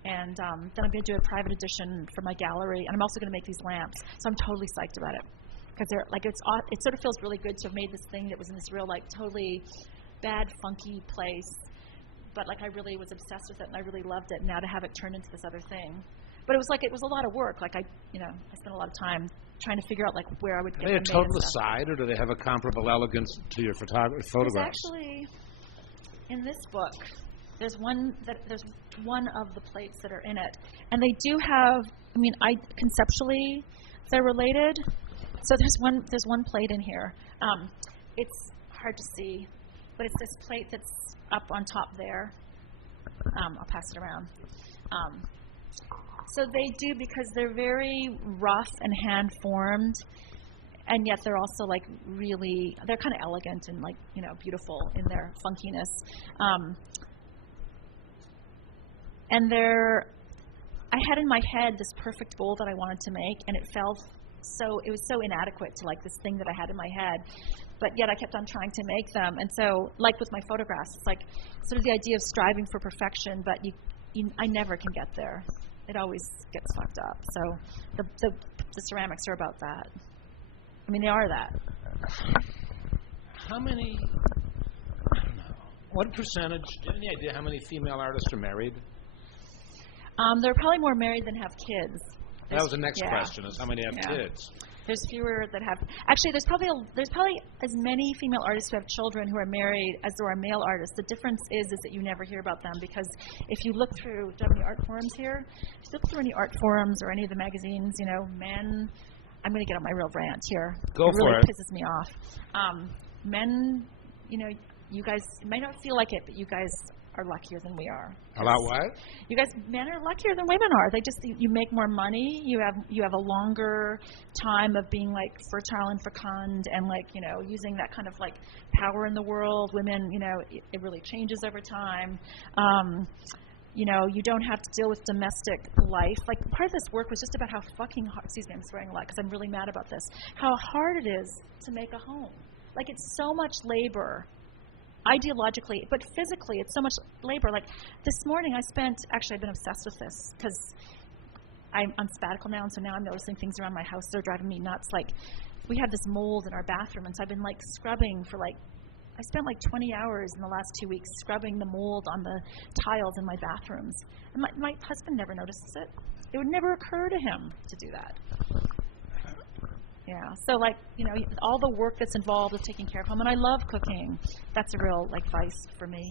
And then I'm going to do a private edition for my gallery. And I'm also going to make these lamps. So I'm totally psyched about it. Because it sort of feels really good to have made this thing that was in this real, like, totally bad, funky place. But, like, I really was obsessed with it, and I really loved it. And now to have it turned into this other thing. But it was a lot of work. Like I spent a lot of time trying to figure out like where I would get them made. Are they a total aside, or do they have a comparable elegance to your photographs? There's actually, in this book, there's one of the plates that are in it, and they do have. I mean, conceptually they're related. So there's one plate in here. It's hard to see, but it's this plate that's up on top there. I'll pass it around. So they do, because they're very rough and hand-formed, and yet they're also like they're kind of elegant and like, beautiful in their funkiness. And I had in my head this perfect bowl that I wanted to make, and it was so inadequate to like this thing that I had in my head. But yet I kept on trying to make them. And so, like with my photographs, it's like sort of the idea of striving for perfection, but I never can get there. It always gets fucked up. So the ceramics are about that. I mean, they are that. How many, I don't know, what percentage, do you have any idea how many female artists are married? They're probably more married than have kids. That was the next question, is how many have kids? There's fewer that have. Actually, there's probably as many female artists who have children who are married as there are male artists. The difference is that you never hear about them, because if you look through, do you have any art forums here? If you look through any art forums or any of the magazines, men. I'm going to get on my real rant here. Go for it. It really pisses me off. Men, you guys might not feel like it, but you guys are luckier than we are. A lot what? You guys, men are luckier than women are. You make more money. You have a longer time of being like fertile and fecund, and like using that kind of like power in the world. Women, it really changes over time. You don't have to deal with domestic life. Like, part of this work was just about how fucking hard, excuse me, I'm swearing a lot because I'm really mad about this, how hard it is to make a home. Like, it's so much labor. Ideologically, but physically, it's so much labor. Like, this morning I've been obsessed with this because I'm on sabbatical now, and so now I'm noticing things around my house that are driving me nuts. Like, we have this mold in our bathroom, and so I've been like scrubbing for I spent like 20 hours in the last 2 weeks scrubbing the mold on the tiles in my bathrooms. And my husband never notices it. It would never occur to him to do that. Yeah. So like, you know, all the work that's involved with taking care of home, and I love cooking. That's a real like vice for me,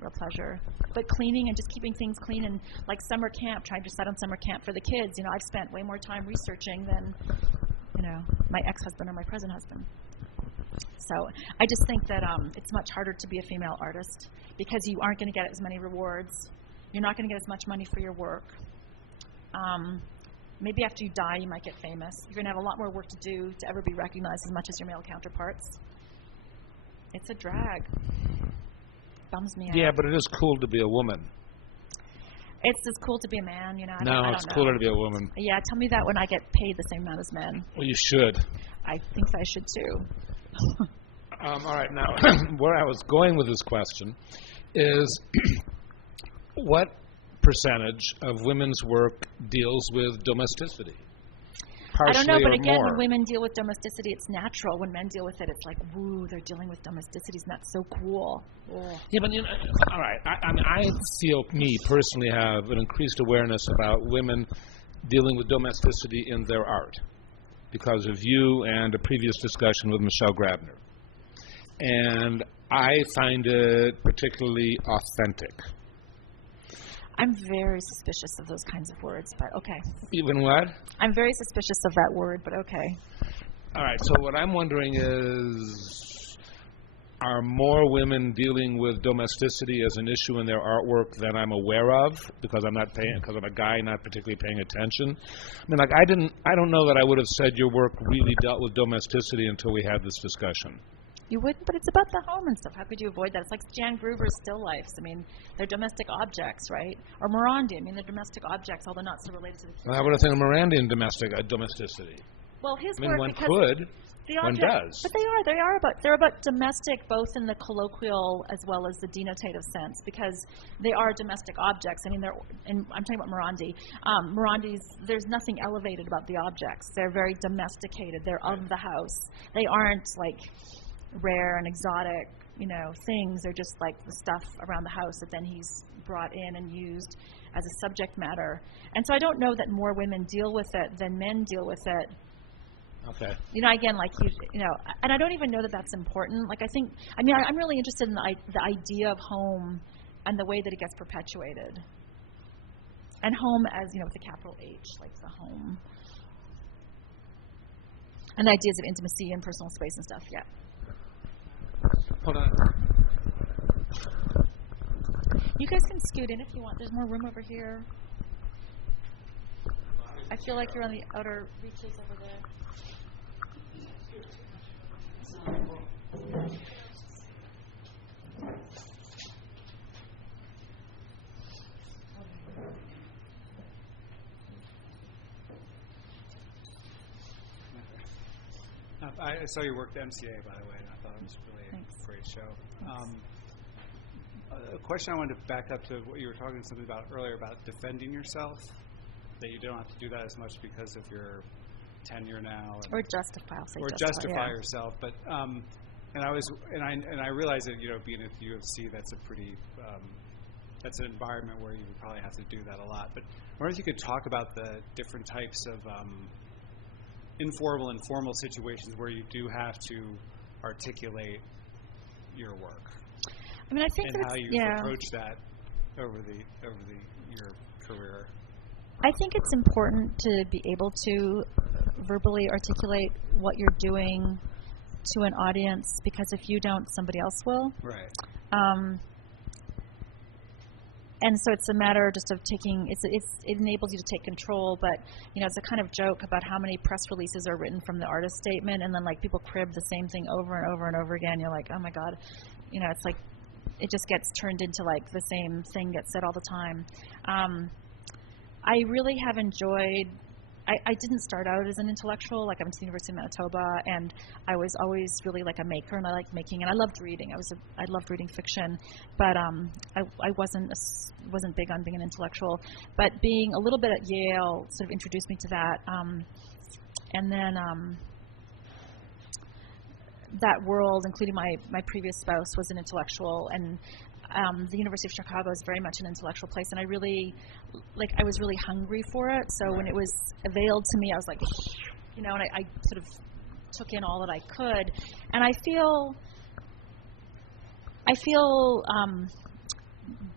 real pleasure. But cleaning and just keeping things clean, and like summer camp, trying to decide on summer camp for the kids. You know, I've spent way more time researching than, you know, my ex-husband or my present husband. So I just think that it's much harder to be a female artist because you aren't going to get as many rewards. You're not going to get as much money for your work. Maybe after you die, you might get famous. You're going to have a lot more work to do to ever be recognized as much as your male counterparts. It's a drag. Bums me out. Yeah, but it is cool to be a woman. It's as cool to be a man, you know. I No, don't it's know. cooler to be a woman. Yeah, tell me that when I get paid the same amount as men. Well, you should. I think I should too. All right, now, where I was going with this question is what percentage of women's work deals with domesticity? I don't know, Partially but or again, more? when women deal with domesticity, it's natural. When men deal with it, it's like, woo, they're dealing with domesticity. Isn't that so cool? Ugh. Yeah, but, you know, all right, I mean, I feel, me personally, have an increased awareness about women dealing with domesticity in their art because of you and a previous discussion with Michelle Grabner. And I find it particularly authentic. I'm very suspicious of those kinds of words, but okay. Even what? I'm very suspicious of that word, but okay. All right, so what I'm wondering is, are more women dealing with domesticity as an issue in their artwork than I'm aware of because I'm not paying, because I'm a guy not particularly paying attention? I mean, like, I don't know that I would have said your work really dealt with domesticity until we had this discussion. You wouldn't, but it's about the home and stuff. How could you avoid that? It's like Jan Gruber's still lifes. I mean, they're domestic objects, right? Or Morandi. I mean, they're domestic objects, although not so related to the kids. Well, I would have think of Morandian domesticity. Well, his I mean, work, one because could. the One object, does. But they're about domestic, both in the colloquial as well as the denotative sense, because they are domestic objects. I mean, and I'm talking about Morandi. Morandi's, there's nothing elevated about the objects. They're very domesticated. They're of the house. They aren't like rare and exotic, you know, things. They're just like the stuff around the house that then he's brought in and used as a subject matter. And so I don't know that more women deal with it than men deal with it. Okay. You know, again, like, you know, and I don't even know that that's important. Like, I'm really interested in the idea of home and the way that it gets perpetuated. And home as, you know, with a capital H, like the home. And the ideas of intimacy and personal space and stuff, yeah. Hold on. You guys can scoot in if you want. There's more room over here. I feel like you're on the outer reaches over there. I saw your work at MCA, by the way, and I thought it was really a great show. A question I wanted to back up to what you were talking something about earlier about defending yourself, that you don't have to do that as much because of your tenure now, Or justify. I'll say or justify yourself. But and I realize that, you know, being at the UFC, that's a pretty that's an environment where you would probably have to do that a lot. But I wonder if you could talk about the different types of informal and formal situations where you do have to articulate your work. I mean, I think and how you approach that over your career. I think it's important to be able to verbally articulate what you're doing to an audience, because if you don't, somebody else will. Right. And so it's a matter just of taking. It enables you to take control, but you know, it's a kind of joke about how many press releases are written from the artist statement, and then like people crib the same thing over and over and over again. You're like, oh my god, you know, it's like it just gets turned into like the same thing gets said all the time. I really have enjoyed. I didn't start out as an intellectual. Like, I went to the University of Manitoba, and I was always really like a maker, and I liked making, and I loved reading. I loved reading fiction, but I wasn't big on being an intellectual. But being a little bit at Yale sort of introduced me to that, and then that world, including my previous spouse, was an intellectual, and the University of Chicago is very much an intellectual place, and I was really hungry for it. So when it was availed to me, I was like, you know, and I sort of took in all that I could, and I feel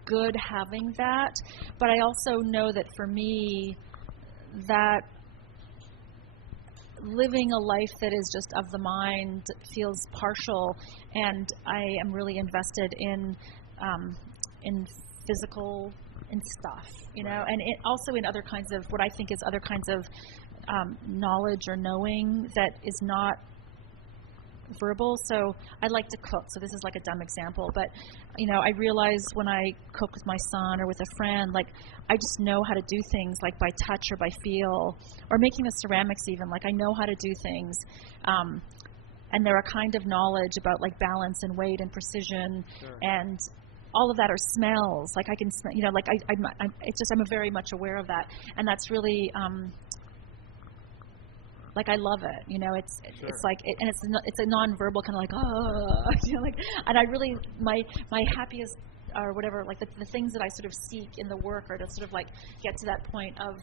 good having that, but I also know that for me, that living a life that is just of the mind feels partial, and I am really invested in physical, in stuff, you know, and also in other kinds of, what I think is other kinds of knowledge or knowing that is not verbal. So I like to cook. So this is like a dumb example, but you know, I realize when I cook with my son or with a friend, like I just know how to do things like by touch or by feel, or making the ceramics even. Like I know how to do things, and they're a kind of knowledge about like balance and weight and precision, sure. And all of that are smells. Like I can smell, you know, like I'm very much aware of that, and that's really. Like I love it, you know. It's sure. It's like, and it's a non-verbal kind of like, oh, you know, like. And I really my happiest or whatever, like the things that I sort of seek in the work are to sort of like get to that point of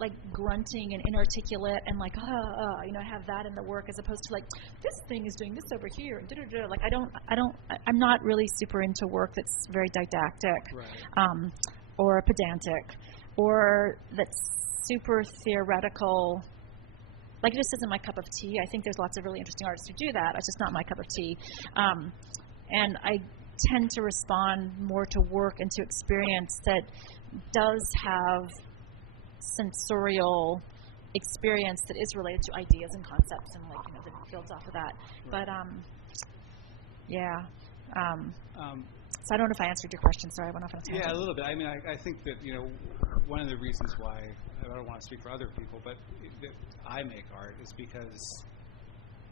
like grunting and inarticulate and like, you know, have that in the work as opposed to like this thing is doing this over here and da-da-da. Like I'm not really super into work that's very didactic, right. Or pedantic, or that's super theoretical. Like it just isn't my cup of tea. I think there's lots of really interesting artists who do that. It's just not my cup of tea. And I tend to respond more to work and to experience that does have sensorial experience that is related to ideas and concepts and like, you know, that builds off of that. Right. But yeah. So I don't know if I answered your question. Sorry, I went off on a tangent. Yeah, a little bit. I mean, I think that, you know, one of the reasons why, I don't want to speak for other people, but that I make art is because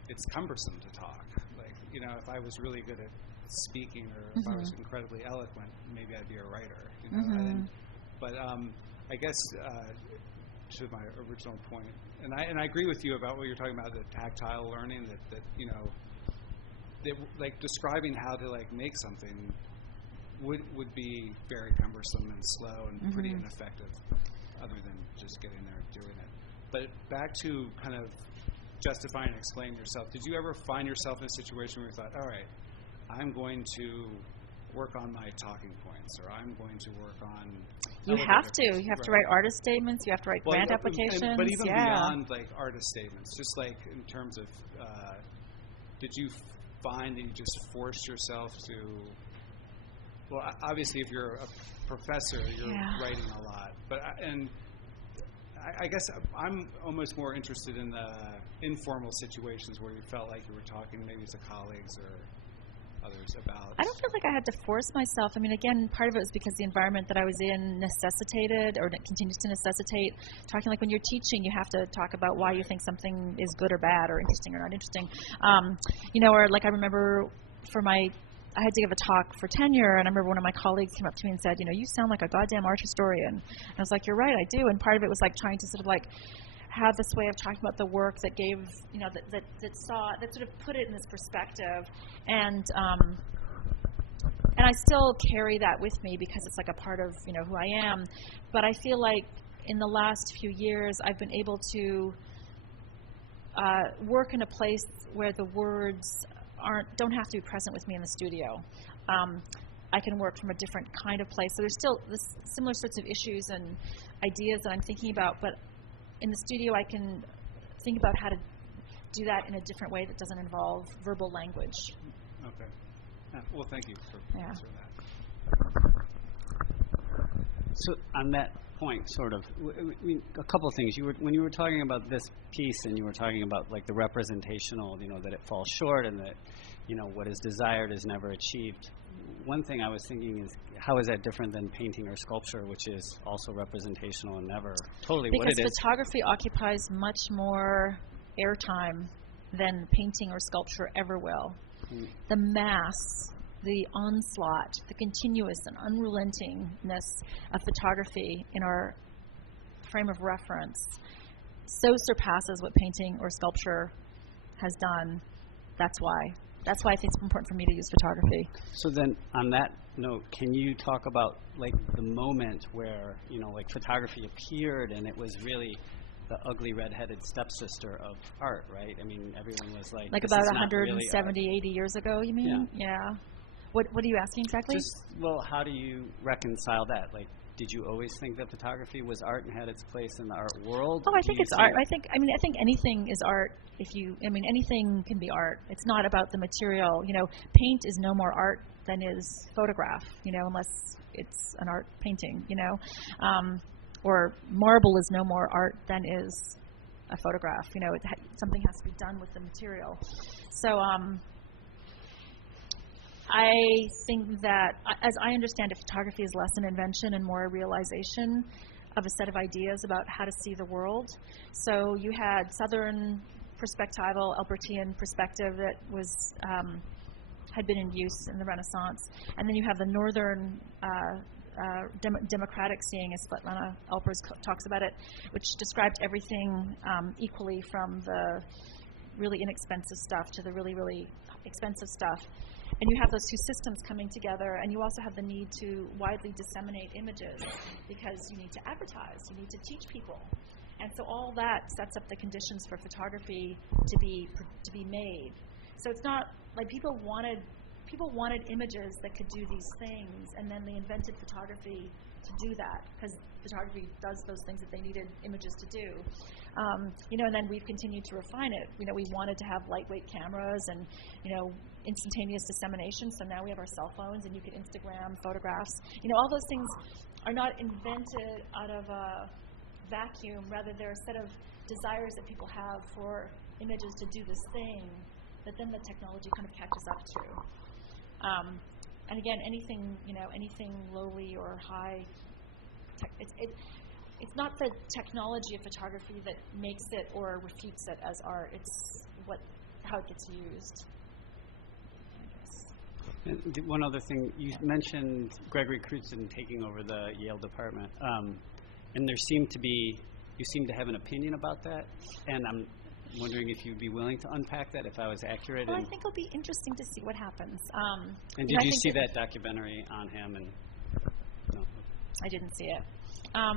it's cumbersome to talk. Like, you know, if I was really good at speaking or if I was incredibly eloquent, maybe I'd be a writer. You know? But I guess to my original point, and I agree with you about what you're talking about, the tactile learning, that you know, that, like describing how to like make something would be very cumbersome and slow and pretty ineffective, other than just getting there and doing it. But back to kind of justifying and explaining yourself, did you ever find yourself in a situation where you thought, all right, I'm going to work on my talking points, or I'm going to work on... You have to write artist statements, you have to write grant applications. But even beyond like artist statements, just like in terms of, did you find that you just forced yourself to... Well, obviously, if you're a professor, you're writing a lot. But I guess I'm almost more interested in the informal situations where you felt like you were talking maybe to colleagues or others about... I don't feel like I had to force myself. I mean, again, part of it was because the environment that I was in necessitated, or continues to necessitate, talking. Like when you're teaching, you have to talk about why you think something is good or bad or interesting or not interesting. You know, or like I remember I had to give a talk for tenure, and I remember one of my colleagues came up to me and said, you know, you sound like a goddamn art historian. And I was like, you're right, I do. And part of it was like trying to sort of like have this way of talking about the work that gave, you know, that sort of put it in this perspective. And I still carry that with me because it's like a part of, you know, who I am. But I feel like in the last few years, I've been able to work in a place where the words don't have to be present with me in the studio. I can work from a different kind of place. So there's still similar sorts of issues and ideas that I'm thinking about, but in the studio I can think about how to do that in a different way that doesn't involve verbal language. Okay. Well, thank you for answering that. So on that point, sort of, a couple of things. When you were talking about this piece, and you were talking about like the representational, you know, that it falls short, and that, you know, what is desired is never achieved. One thing I was thinking is, how is that different than painting or sculpture, which is also representational and never totally what it is? Because photography occupies much more airtime than painting or sculpture ever will. The mass, the onslaught, the continuous and unrelentingness of photography in our frame of reference so surpasses what painting or sculpture has done. That's why I think it's important for me to use photography. So then, on that note, can you talk about like the moment where, you know, like photography appeared and it was really the ugly redheaded stepsister of art, right? I mean, everyone was like, Like this about is not really 170, art. 80 years ago, you mean? Yeah. What are you asking exactly? Just, well, how do you reconcile that? Like, did you always think that photography was art and had its place in the art world? Oh, I think it's art. I think anything is art. Anything can be art. It's not about the material. You know, paint is no more art than is photograph. You know, unless it's an art painting. You know, or marble is no more art than is a photograph. You know, something has to be done with the material. So, I think that, as I understand it, photography is less an invention and more a realization of a set of ideas about how to see the world. So you had Southern Perspectival, Albertine perspective that was had been in use in the Renaissance, and then you have the Northern democratic seeing, as Svetlana Albers talks about it, which described everything equally, from the really inexpensive stuff to the really, really expensive stuff. And you have those two systems coming together, and you also have the need to widely disseminate images because you need to advertise, you need to teach people. And so all that sets up the conditions for photography to be made. So it's not like people wanted images that could do these things, and then they invented photography to do that, because photography does those things that they needed images to do. You know, and then we've continued to refine it. You know, we wanted to have lightweight cameras and, you know, instantaneous dissemination, so now we have our cell phones and you can Instagram photographs. You know, all those things are not invented out of a vacuum. Rather, they're a set of desires that people have for images to do this thing that then the technology kind of catches up to. And again, anything lowly or high, it's not the technology of photography that makes it or refutes it as art. It's how it gets used. And one other thing, you mentioned Gregory Crutzen taking over the Yale department, and you seem to have an opinion about that, and I'm wondering if you'd be willing to unpack that, if I was accurate. Well, I think it'll be interesting to see what happens. And did you see that documentary on him? And no, I didn't see it. I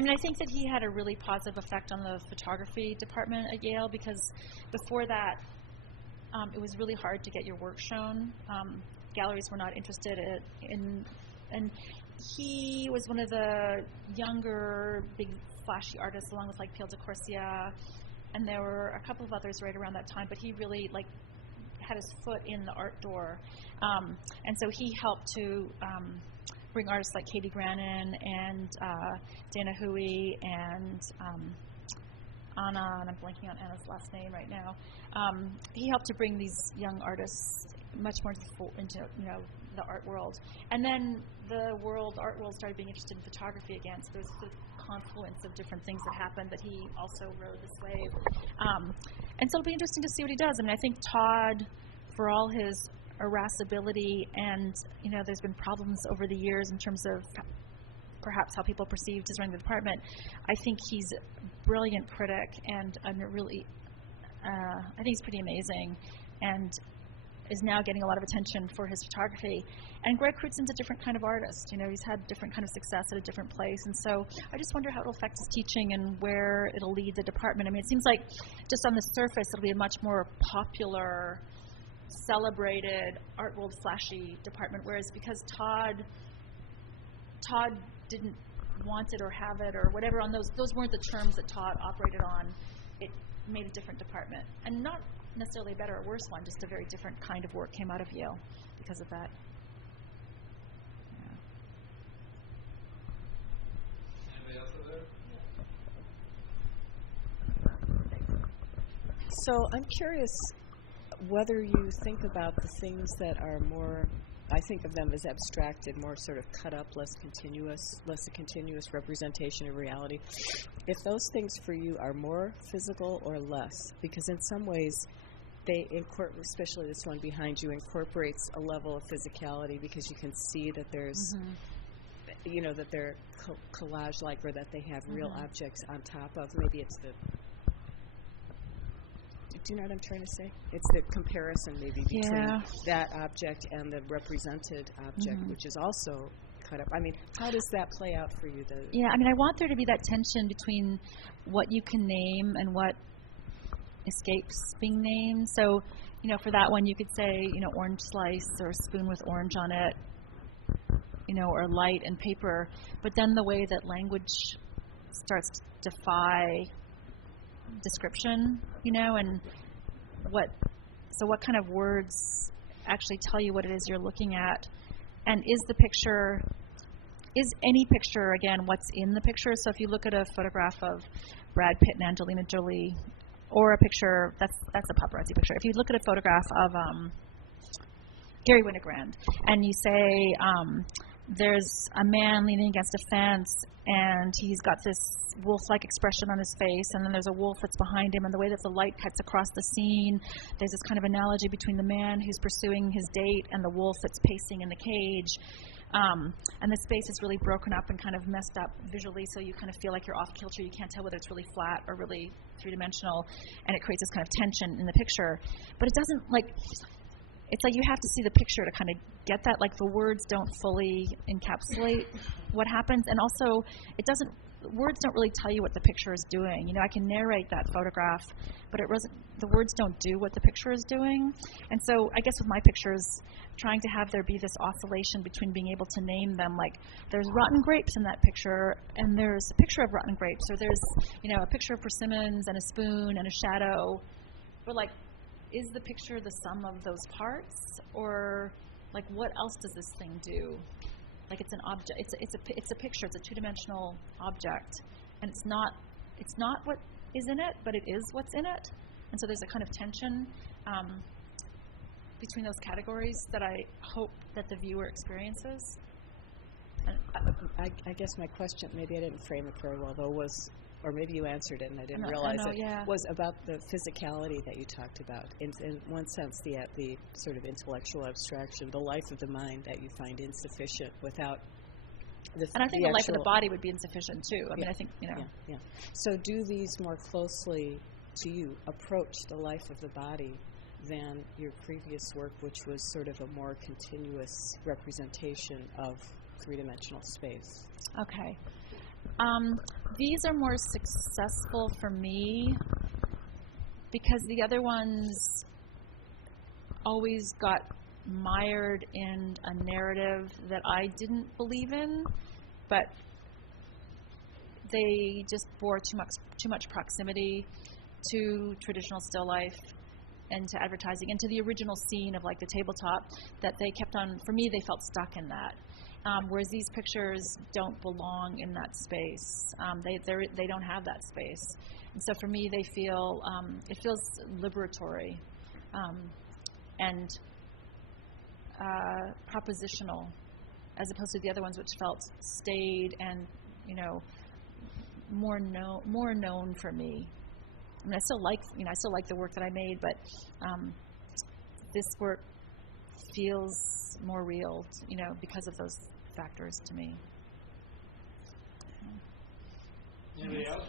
mean, I think that he had a really positive effect on the photography department at Yale, because before that, it was really hard to get your work shown. Galleries were not interested in, and he was one of the younger, big, flashy artists, along with like Pio de Corsia, and there were a couple of others right around that time. But he really had his foot in the art door, and so he helped to bring artists like Katie Grannon and Dana Hui and Anna, and I'm blanking on Anna's last name right now. He helped to bring these young artists much more into the art world. And then the art world started being interested in photography again. So there's the confluence of different things that happened that he also rode this wave. And so it'll be interesting to see what he does. I mean, I think Todd, for all his irascibility, and there's been problems over the years in terms of perhaps how people perceived his running the department. I think he's a brilliant critic, and I think he's pretty amazing, and is now getting a lot of attention for his photography. And Greg Crutzen's a different kind of artist. He's had different kind of success at a different place, and so I just wonder how it'll affect his teaching and where it'll lead the department. I mean, it seems like just on the surface it'll be a much more popular, celebrated, art world flashy department, whereas because Todd didn't want it or have it or whatever, on those weren't the terms that Todd operated on, it made a different department. And not necessarily a better or worse one, just a very different kind of work came out of Yale because of that. Anybody else over there? So I'm curious whether you think about the things that are more, I think of them as abstracted, more sort of cut up, less a continuous representation of reality. If those things for you are more physical or less, because in some ways they incorporate, especially this one behind you, incorporates a level of physicality because you can see that there's, that they're collage-like, or that they have real objects on top of. Maybe it's the, do you know what I'm trying to say? It's the comparison maybe between that object and the represented object, which is also cut up. I mean, how does that play out for you? Yeah, I mean, I want there to be that tension between what you can name and what escapes being named. So, you know, for that one, you could say, you know, orange slice or a spoon with orange on it, you know, or light and paper. But then the way that language starts to defy description, you know, and what kind of words actually tell you what it is you're looking at, and is any picture, again, what's in the picture? So if you look at a photograph of Brad Pitt and Angelina Jolie, or a picture, that's a paparazzi picture. If you look at a photograph of Gary Winogrand, and you say there's a man leaning against a fence, and he's got this wolf-like expression on his face, and then there's a wolf that's behind him, and the way that the light cuts across the scene, there's this kind of analogy between the man who's pursuing his date and the wolf that's pacing in the cage. And the space is really broken up and kind of messed up visually, so you kind of feel like you're off kilter. You can't tell whether it's really flat or really three-dimensional, and it creates this kind of tension in the picture. But it doesn't, like, it's like you have to see the picture to kind of get that. Like, the words don't fully encapsulate what happens, and also words don't really tell you what the picture is doing. You know, I can narrate that photograph, but the words don't do what the picture is doing. And so I guess with my pictures, trying to have there be this oscillation between being able to name them, like there's rotten grapes in that picture, and there's a picture of rotten grapes, or there's, you know, a picture of persimmons and a spoon and a shadow. But, like, is the picture the sum of those parts, or, like, what else does this thing do? Like, it's an object. It's a picture. It's a two-dimensional object, and it's not what is in it, but it is what's in it. And so there's a kind of tension between those categories that I hope that the viewer experiences. I guess my question, maybe I didn't frame it very well, though, was, or maybe you answered it and I didn't realize it, yeah. was about the physicality that you talked about. In one sense, the sort of intellectual abstraction, the life of the mind that you find insufficient without the And I think the life of the body would be insufficient, too. I mean, I think, you know. Yeah. So do these more closely, to you, approach the life of the body than your previous work, which was sort of a more continuous representation of three-dimensional space? Okay. These are more successful for me because the other ones always got mired in a narrative that I didn't believe in, but they just bore too much proximity to traditional still life and to advertising and to the original scene of, like, the tabletop, that they kept on, for me, they felt stuck in that. Whereas these pictures don't belong in that space. They don't have that space. And so for me, they feel, it feels liberatory and propositional, as opposed to the other ones which felt staid and, you know, more known for me. I mean, I still like the work that I made, but this work feels more real, you know, because of those factors to me. Anybody else?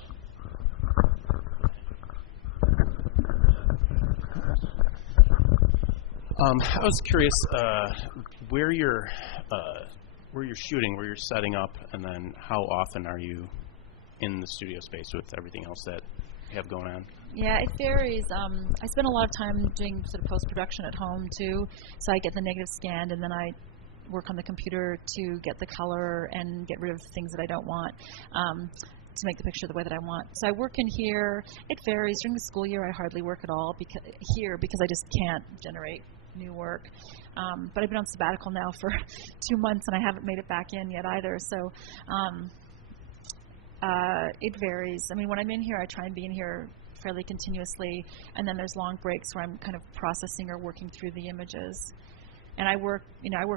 I was curious where you're shooting, where you're setting up, and then how often are you in the studio space with everything else that you have going on? Yeah, it varies. I spend a lot of time doing sort of post-production at home, too. So I get the negative scanned, and then I work on the computer to get the color and get rid of things that I don't want to make the picture the way that I want. So I work in here. It varies. During the school year, I hardly work at all because I just can't generate new work. But I've been on sabbatical now for 2 months, and I haven't made it back in yet either. So it varies. I mean, when I'm in here, I try and be in here fairly continuously, and then there's long breaks where I'm kind of processing or working through the images. And I work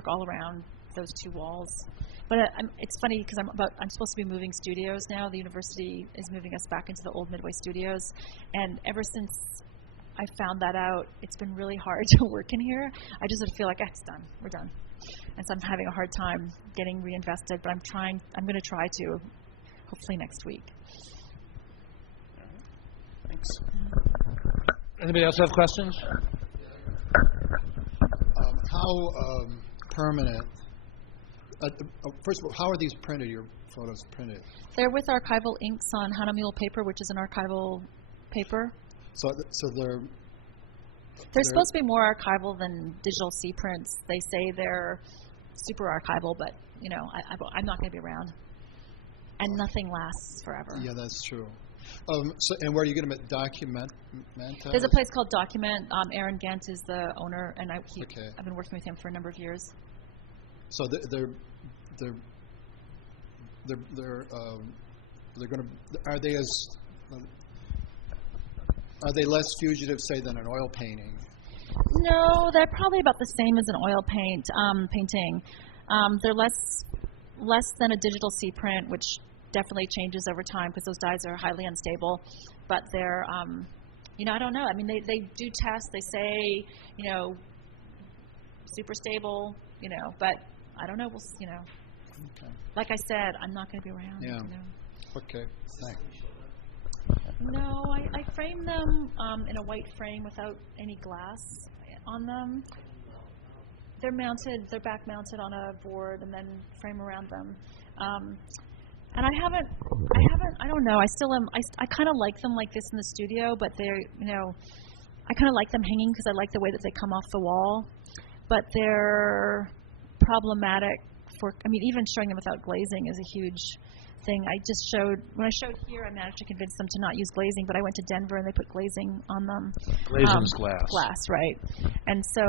all around those two walls. But it's funny because I'm supposed to be moving studios now. The university is moving us back into the old Midway studios, and ever since I found that out, it's been really hard to work in here. I just sort of feel like, it's done. We're done. And so I'm having a hard time getting reinvested, but I'm going to try to, hopefully next week. Thanks. Anybody else have questions? How permanent first of all, how are these printed? Your photos printed? They're with archival inks on Hanamule paper, which is an archival paper. So they're supposed to be more archival than digital C prints. They say they're super archival, but I'm not going to be around, and nothing lasts forever. Yeah, that's true. And where are you going to document? There's a place called Document. Aaron Gant is the owner, and I've been working with him for a number of years. So they're going to. Are they less fugitive, say, than an oil painting? No, they're probably about the same as an oil painting. They're less than a digital C print, which definitely changes over time because those dyes are highly unstable. But they're, I don't know. I mean, they do test. They say, super stable, but I don't know. Okay. Like I said, I'm not going to be around. Yeah. Okay. Thanks. No, I frame them in a white frame without any glass on them. They're back mounted on a board and then frame around them. And I don't know, I still am, I kind of like them like this in the studio, but they're, I kind of like them hanging because I like the way that they come off the wall. But they're problematic even showing them without glazing is a huge thing. When I showed here, I managed to convince them to not use glazing, but I went to Denver and they put glazing on them. Glazing's glass. Glass, right. And so,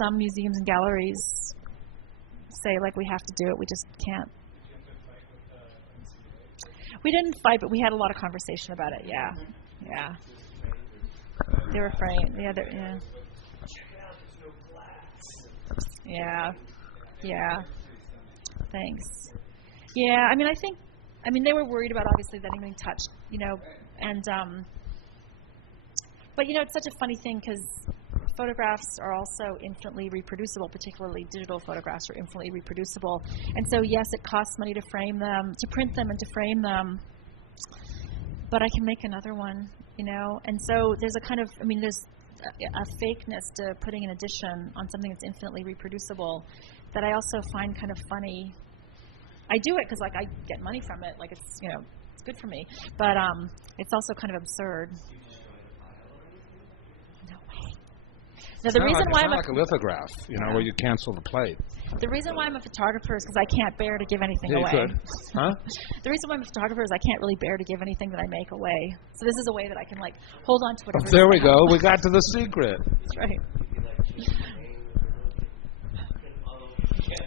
some museums and galleries say, we have to do it. We just can't. We didn't fight, but we had a lot of conversation about it, yeah. Yeah. They were afraid. Yeah. Yeah. Yeah. Thanks. Yeah, they were worried about, obviously, that anything touched, and, but, it's such a funny thing because photographs are also infinitely reproducible, particularly digital photographs are infinitely reproducible. And so, yes, it costs money to frame them, to print them and to frame them, but I can make another one, And so there's a kind of, there's a fakeness to putting an edition on something that's infinitely reproducible that I also find kind of funny. I do it because, I get money from it. It's, it's good for me. But it's also kind of absurd. No way. Now, the reason why I'm like a lithograph, where you cancel the plate. The reason why I'm a photographer is because I can't bear to give anything away. You could. Huh? The reason why I'm a photographer is I can't really bear to give anything that I make away. So this is a way that I can, hold on to whatever. There we go. We got to the secret. That's right.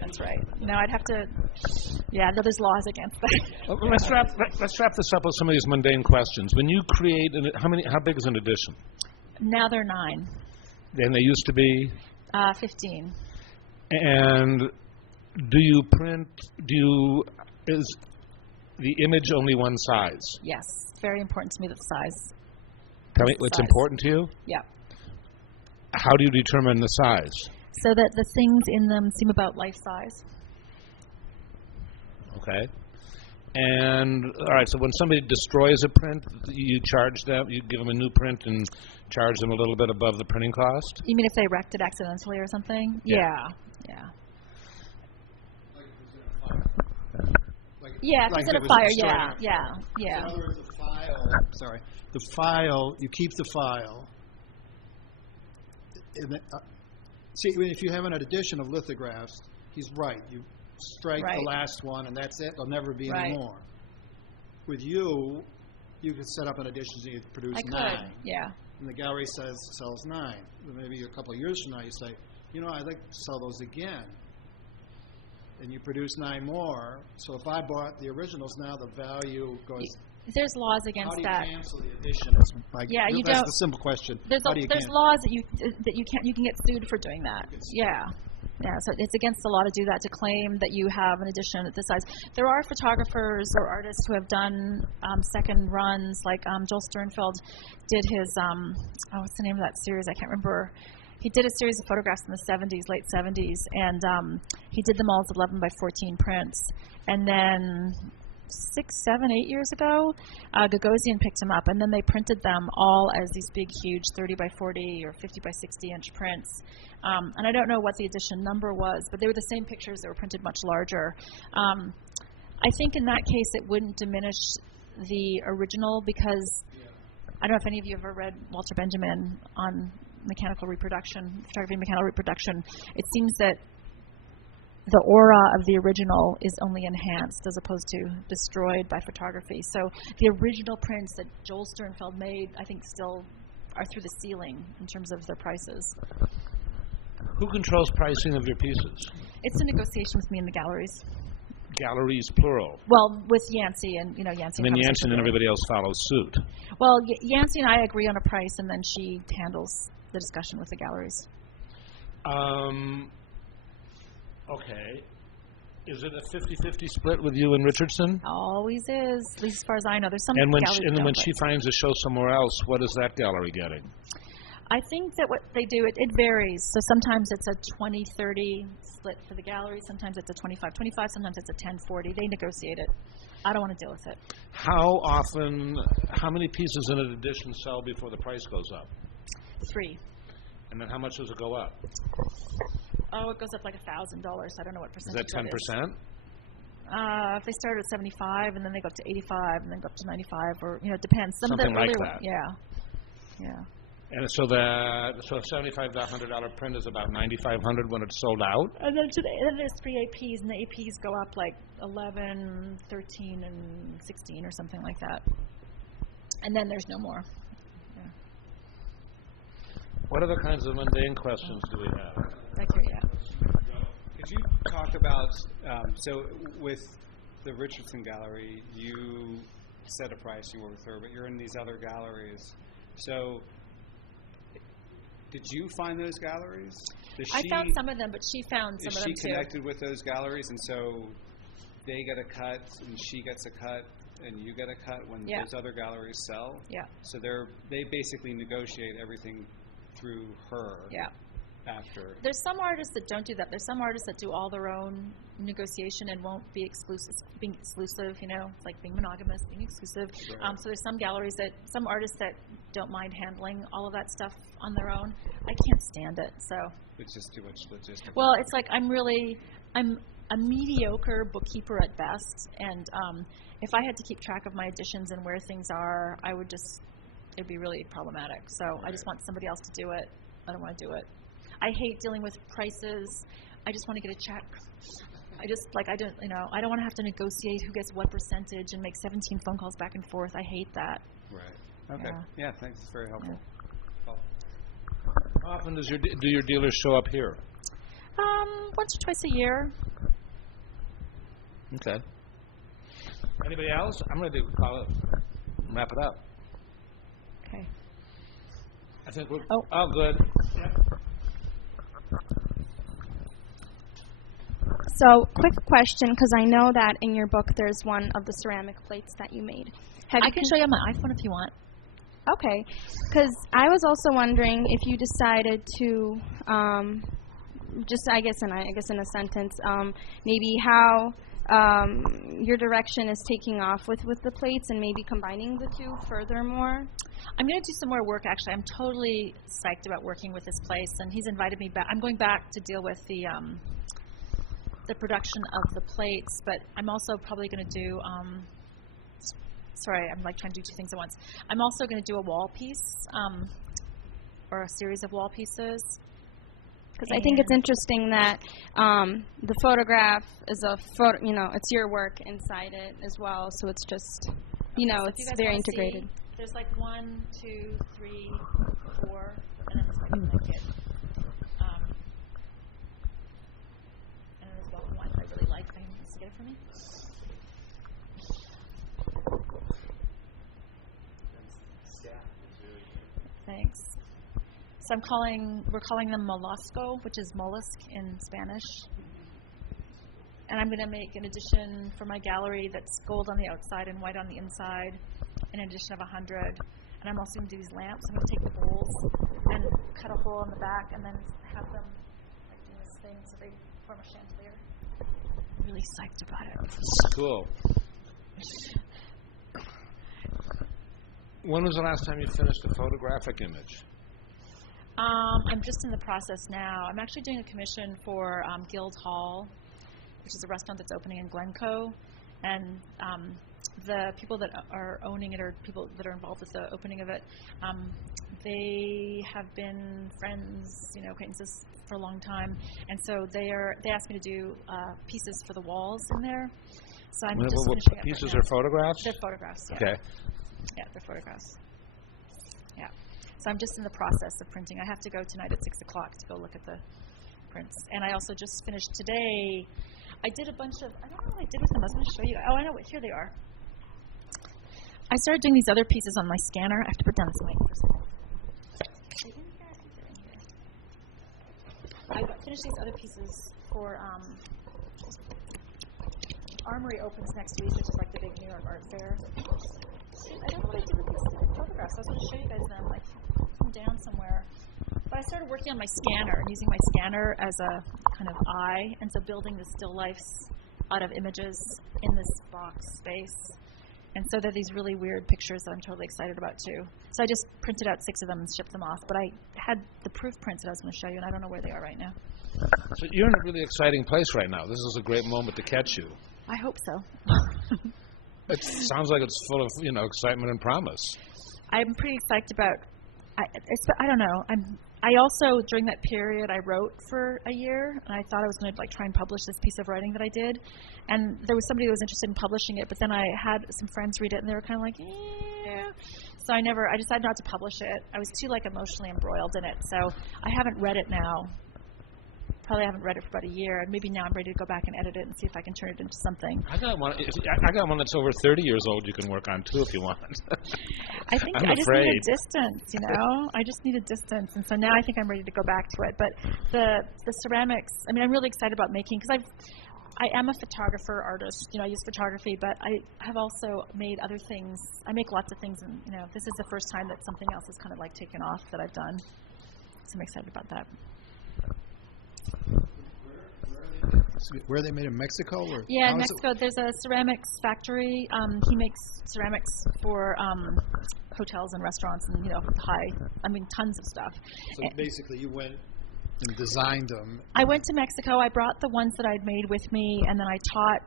That's right. No, I'd have to. Yeah, there's laws against that. Well, let's wrap this up with some of these mundane questions. When you create, how big is an edition? Now they're 9. And they used to be? 15. And is the image only one size? Yes, it's very important to me that the size. Tell me what's important to you? Yeah. How do you determine the size? So that the things in them seem about life size. Okay. And, all right, so when somebody destroys a print, you charge them, you give them a new print and charge them a little bit above the printing cost? You mean if they wrecked it accidentally or something? Yeah. Yeah, if it's in a fire, yeah. In other words, the file, you keep the file. See, if you have an edition of lithographs, he's right. You strike the last one, and that's it. There'll never be any more. With you could set up an edition and you produce 9. Yeah. And the gallery sells 9. Maybe a couple of years from now, you say, I'd like to sell those again. And you produce 9 more. So if I bought the originals now, the value goes. There's laws against that. How do you cancel the edition? That's the simple question. There's laws that you can get sued for doing that. Yeah. So it's against the law to do that, to claim that you have an edition at this size. There are photographers or artists who have done second runs, like Joel Sternfeld did his, what's the name of that series? I can't remember. He did a series of photographs in the late 70s, and he did them all as 11 by 14 prints. And then 6, 7, 8 years ago. Gagosian picked them up, and then they printed them all as these big, huge 30 by 40 or 50 by 60 inch prints. And I don't know what the edition number was, but they were the same pictures that were printed much larger. I think in that case it wouldn't diminish the original, because I don't know if any of you have ever read Walter Benjamin on mechanical reproduction, photography and mechanical reproduction. It seems that the aura of the original is only enhanced as opposed to destroyed by photography. So the original prints that Joel Sternfeld made, I think, still are through the ceiling in terms of their prices. Who controls pricing of your pieces? It's a negotiation with me in the galleries. Galleries, plural. Well, with Yancey and Yancey. And then Yancey and everybody else follows suit. Well, Yancey and I agree on a price, and then she handles the discussion with the galleries. Okay. Is it a 50-50 split with you and Richardson? Always is, at least as far as I know. There's some and when galleries when but she finds a show somewhere else, what is that gallery getting? I think that what they do, it varies. So sometimes it's a 20-30 split for the gallery. Sometimes it's a 25-25. Sometimes it's a 10-40. They negotiate it. I don't want to deal with it. How many pieces in an edition sell before the price goes up? 3. And then how much does it go up? Oh, it goes up like $1,000. I don't know what percentage. Is that 10%? If they start at 75 and then they go up to 85 and then go up to 95, or it depends. Something like that. Yeah. And so a $75 to $100 print is about $9,500 when it's sold out. And then there's 3 APs, and the APs go up like 11, 13, and 16 or something like that. And then there's no more. Yeah. What other kinds of mundane questions do we have? Back here, yeah. Could you talk about, so with the Richardson Gallery, you set a price, you work with her, but you're in these other galleries. So did you find those galleries? I found some of them, but she found some of them too. Is she connected with those galleries, and so they get a cut, and she gets a cut, and you get a cut when those other galleries sell? Yeah. So they basically negotiate everything through her. Yeah. After. There's some artists that don't do that. There's some artists that do all their own negotiation and won't be exclusive, like being monogamous, being exclusive. Right. So there's some artists that don't mind handling all of that stuff on their own. I can't stand it. So it's just too much logistics. Well, it's like I'm a mediocre bookkeeper at best, and if I had to keep track of my editions and where things are, it'd be really problematic. So I just want somebody else to do it. I don't want to do it. I hate dealing with prices. I just want to get a check. I don't want to have to negotiate who gets what percentage and make 17 phone calls back and forth. I hate that. Right. Okay. Yeah, thanks. It's very helpful. Yeah. How often do your dealers show up here? Once or twice a year. Okay. Anybody else? I'm ready to wrap it up. Okay. I think we're... Oh, good. Yep. So, quick question, because I know that in your book there's one of the ceramic plates that you made. I can show you on my iPhone if you want. Okay, because I was also wondering if you decided to, I guess in a sentence, maybe how your direction is taking off with the plates and maybe combining the two furthermore. I'm going to do some more work, actually. I'm totally psyched about working with this place, and he's invited me back. I'm going back to deal with the production of the plates, but I'm also probably going to do, I'm like trying to do 2 things at once. I'm also going to do a wall piece, or a series of wall pieces. Because I think it's interesting that the photograph is it's your work inside it as well, so it's just, it's very integrated. There's like 1, 2, 3, 4, and then there's like a blanket. And then there's one I really like. Can you get it for me? Thanks. So we're calling them mollusco, which is mollusk in Spanish. And I'm going to make an edition for my gallery that's gold on the outside and white on the inside, an edition of 100. And I'm also going to do these lamps. I'm going to take the bowls and cut a hole in the back and then have them like do this thing so they form a chandelier. I'm really psyched about it. Cool. When was the last time you finished a photographic image? I'm just in the process now. I'm actually doing a commission for Guild Hall, which is a restaurant that's opening in Glencoe. And the people that are owning it, or people that are involved with the opening of it, they have been friends, acquaintances for a long time. And so they asked me to do pieces for the walls in there. So I'm just finishing up pieces right now. are photographs? They're photographs, yeah. Okay. Yeah, they're photographs. Yeah. So I'm just in the process of printing. I have to go tonight at 6 o'clock to go look at the prints. And I also just finished today. I did a bunch of, I don't know what I did with them. I was going to show you. Oh, I know what. Here they are. I started doing these other pieces on my scanner. I have to put down this mic for a second. I finished these other pieces for Armory opens next week, which is like the big New York art fair. I don't know what I did with these photographs. I was going to show you guys them, like from down somewhere. But I started working on my scanner and using my scanner as a kind of eye, and so building the still lifes out of images in this box space. And so they're these really weird pictures that I'm totally excited about too. So I just printed out 6 of them and shipped them off. But I had the proof prints that I was going to show you, and I don't know where they are right now. So you're in a really exciting place right now. This is a great moment to catch you. I hope so. It sounds like it's full of, excitement and promise. I'm pretty excited about. I don't know. I also, during that period, I wrote for a year, and I thought I was going to try and publish this piece of writing that I did. And there was somebody who was interested in publishing it, but then I had some friends read it, and they were kind of like, yeah. So I decided not to publish it. I was too emotionally embroiled in it. So I haven't read it now. Probably haven't read it for about a year, and maybe now I'm ready to go back and edit it and see if I can turn it into something. I got one that's over 30 years old you can work on too if you want. I think I just need a distance, I just need a distance, and so now I think I'm ready to go back to it. But the ceramics, I'm really excited about making, because I am a photographer, artist. I use photography, but I have also made other things. I make lots of things, and this is the first time that something else has kind of taken off that I've done. So I'm excited about that. Where are they made, in Mexico? Or yeah, in Mexico. There's a ceramics factory. He makes ceramics for hotels and restaurants and, tons of stuff. So basically you went and designed them. I went to Mexico. I brought the ones that I'd made with me, and then I taught.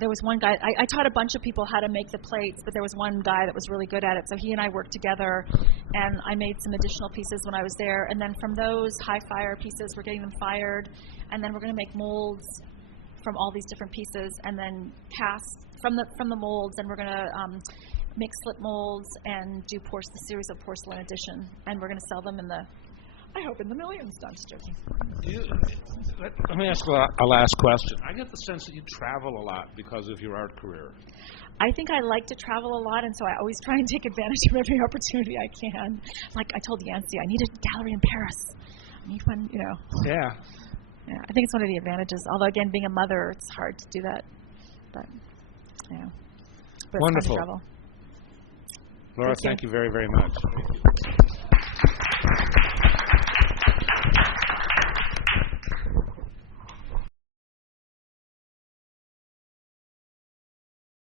There was one guy, I taught a bunch of people how to make the plates, but there was one guy that was really good at it, so he and I worked together, and I made some additional pieces when I was there. And then from those high fire pieces, we're getting them fired, and then we're going to make molds from all these different pieces, and then cast from the molds, and we're going to make slip molds and do the series of porcelain edition, and we're going to sell them in the millions. No, I'm just joking. Let me ask a last question. I get the sense that you travel a lot because of your art career. I think I like to travel a lot, and so I always try and take advantage of every opportunity I can. Like I told Yancy, I need a gallery in Paris. I need one, Yeah. Yeah, I think it's one of the advantages. Although, again, being a mother, it's hard to do that. But, But wonderful. It's fun to travel. Laura, thank you very, very much. Thank you.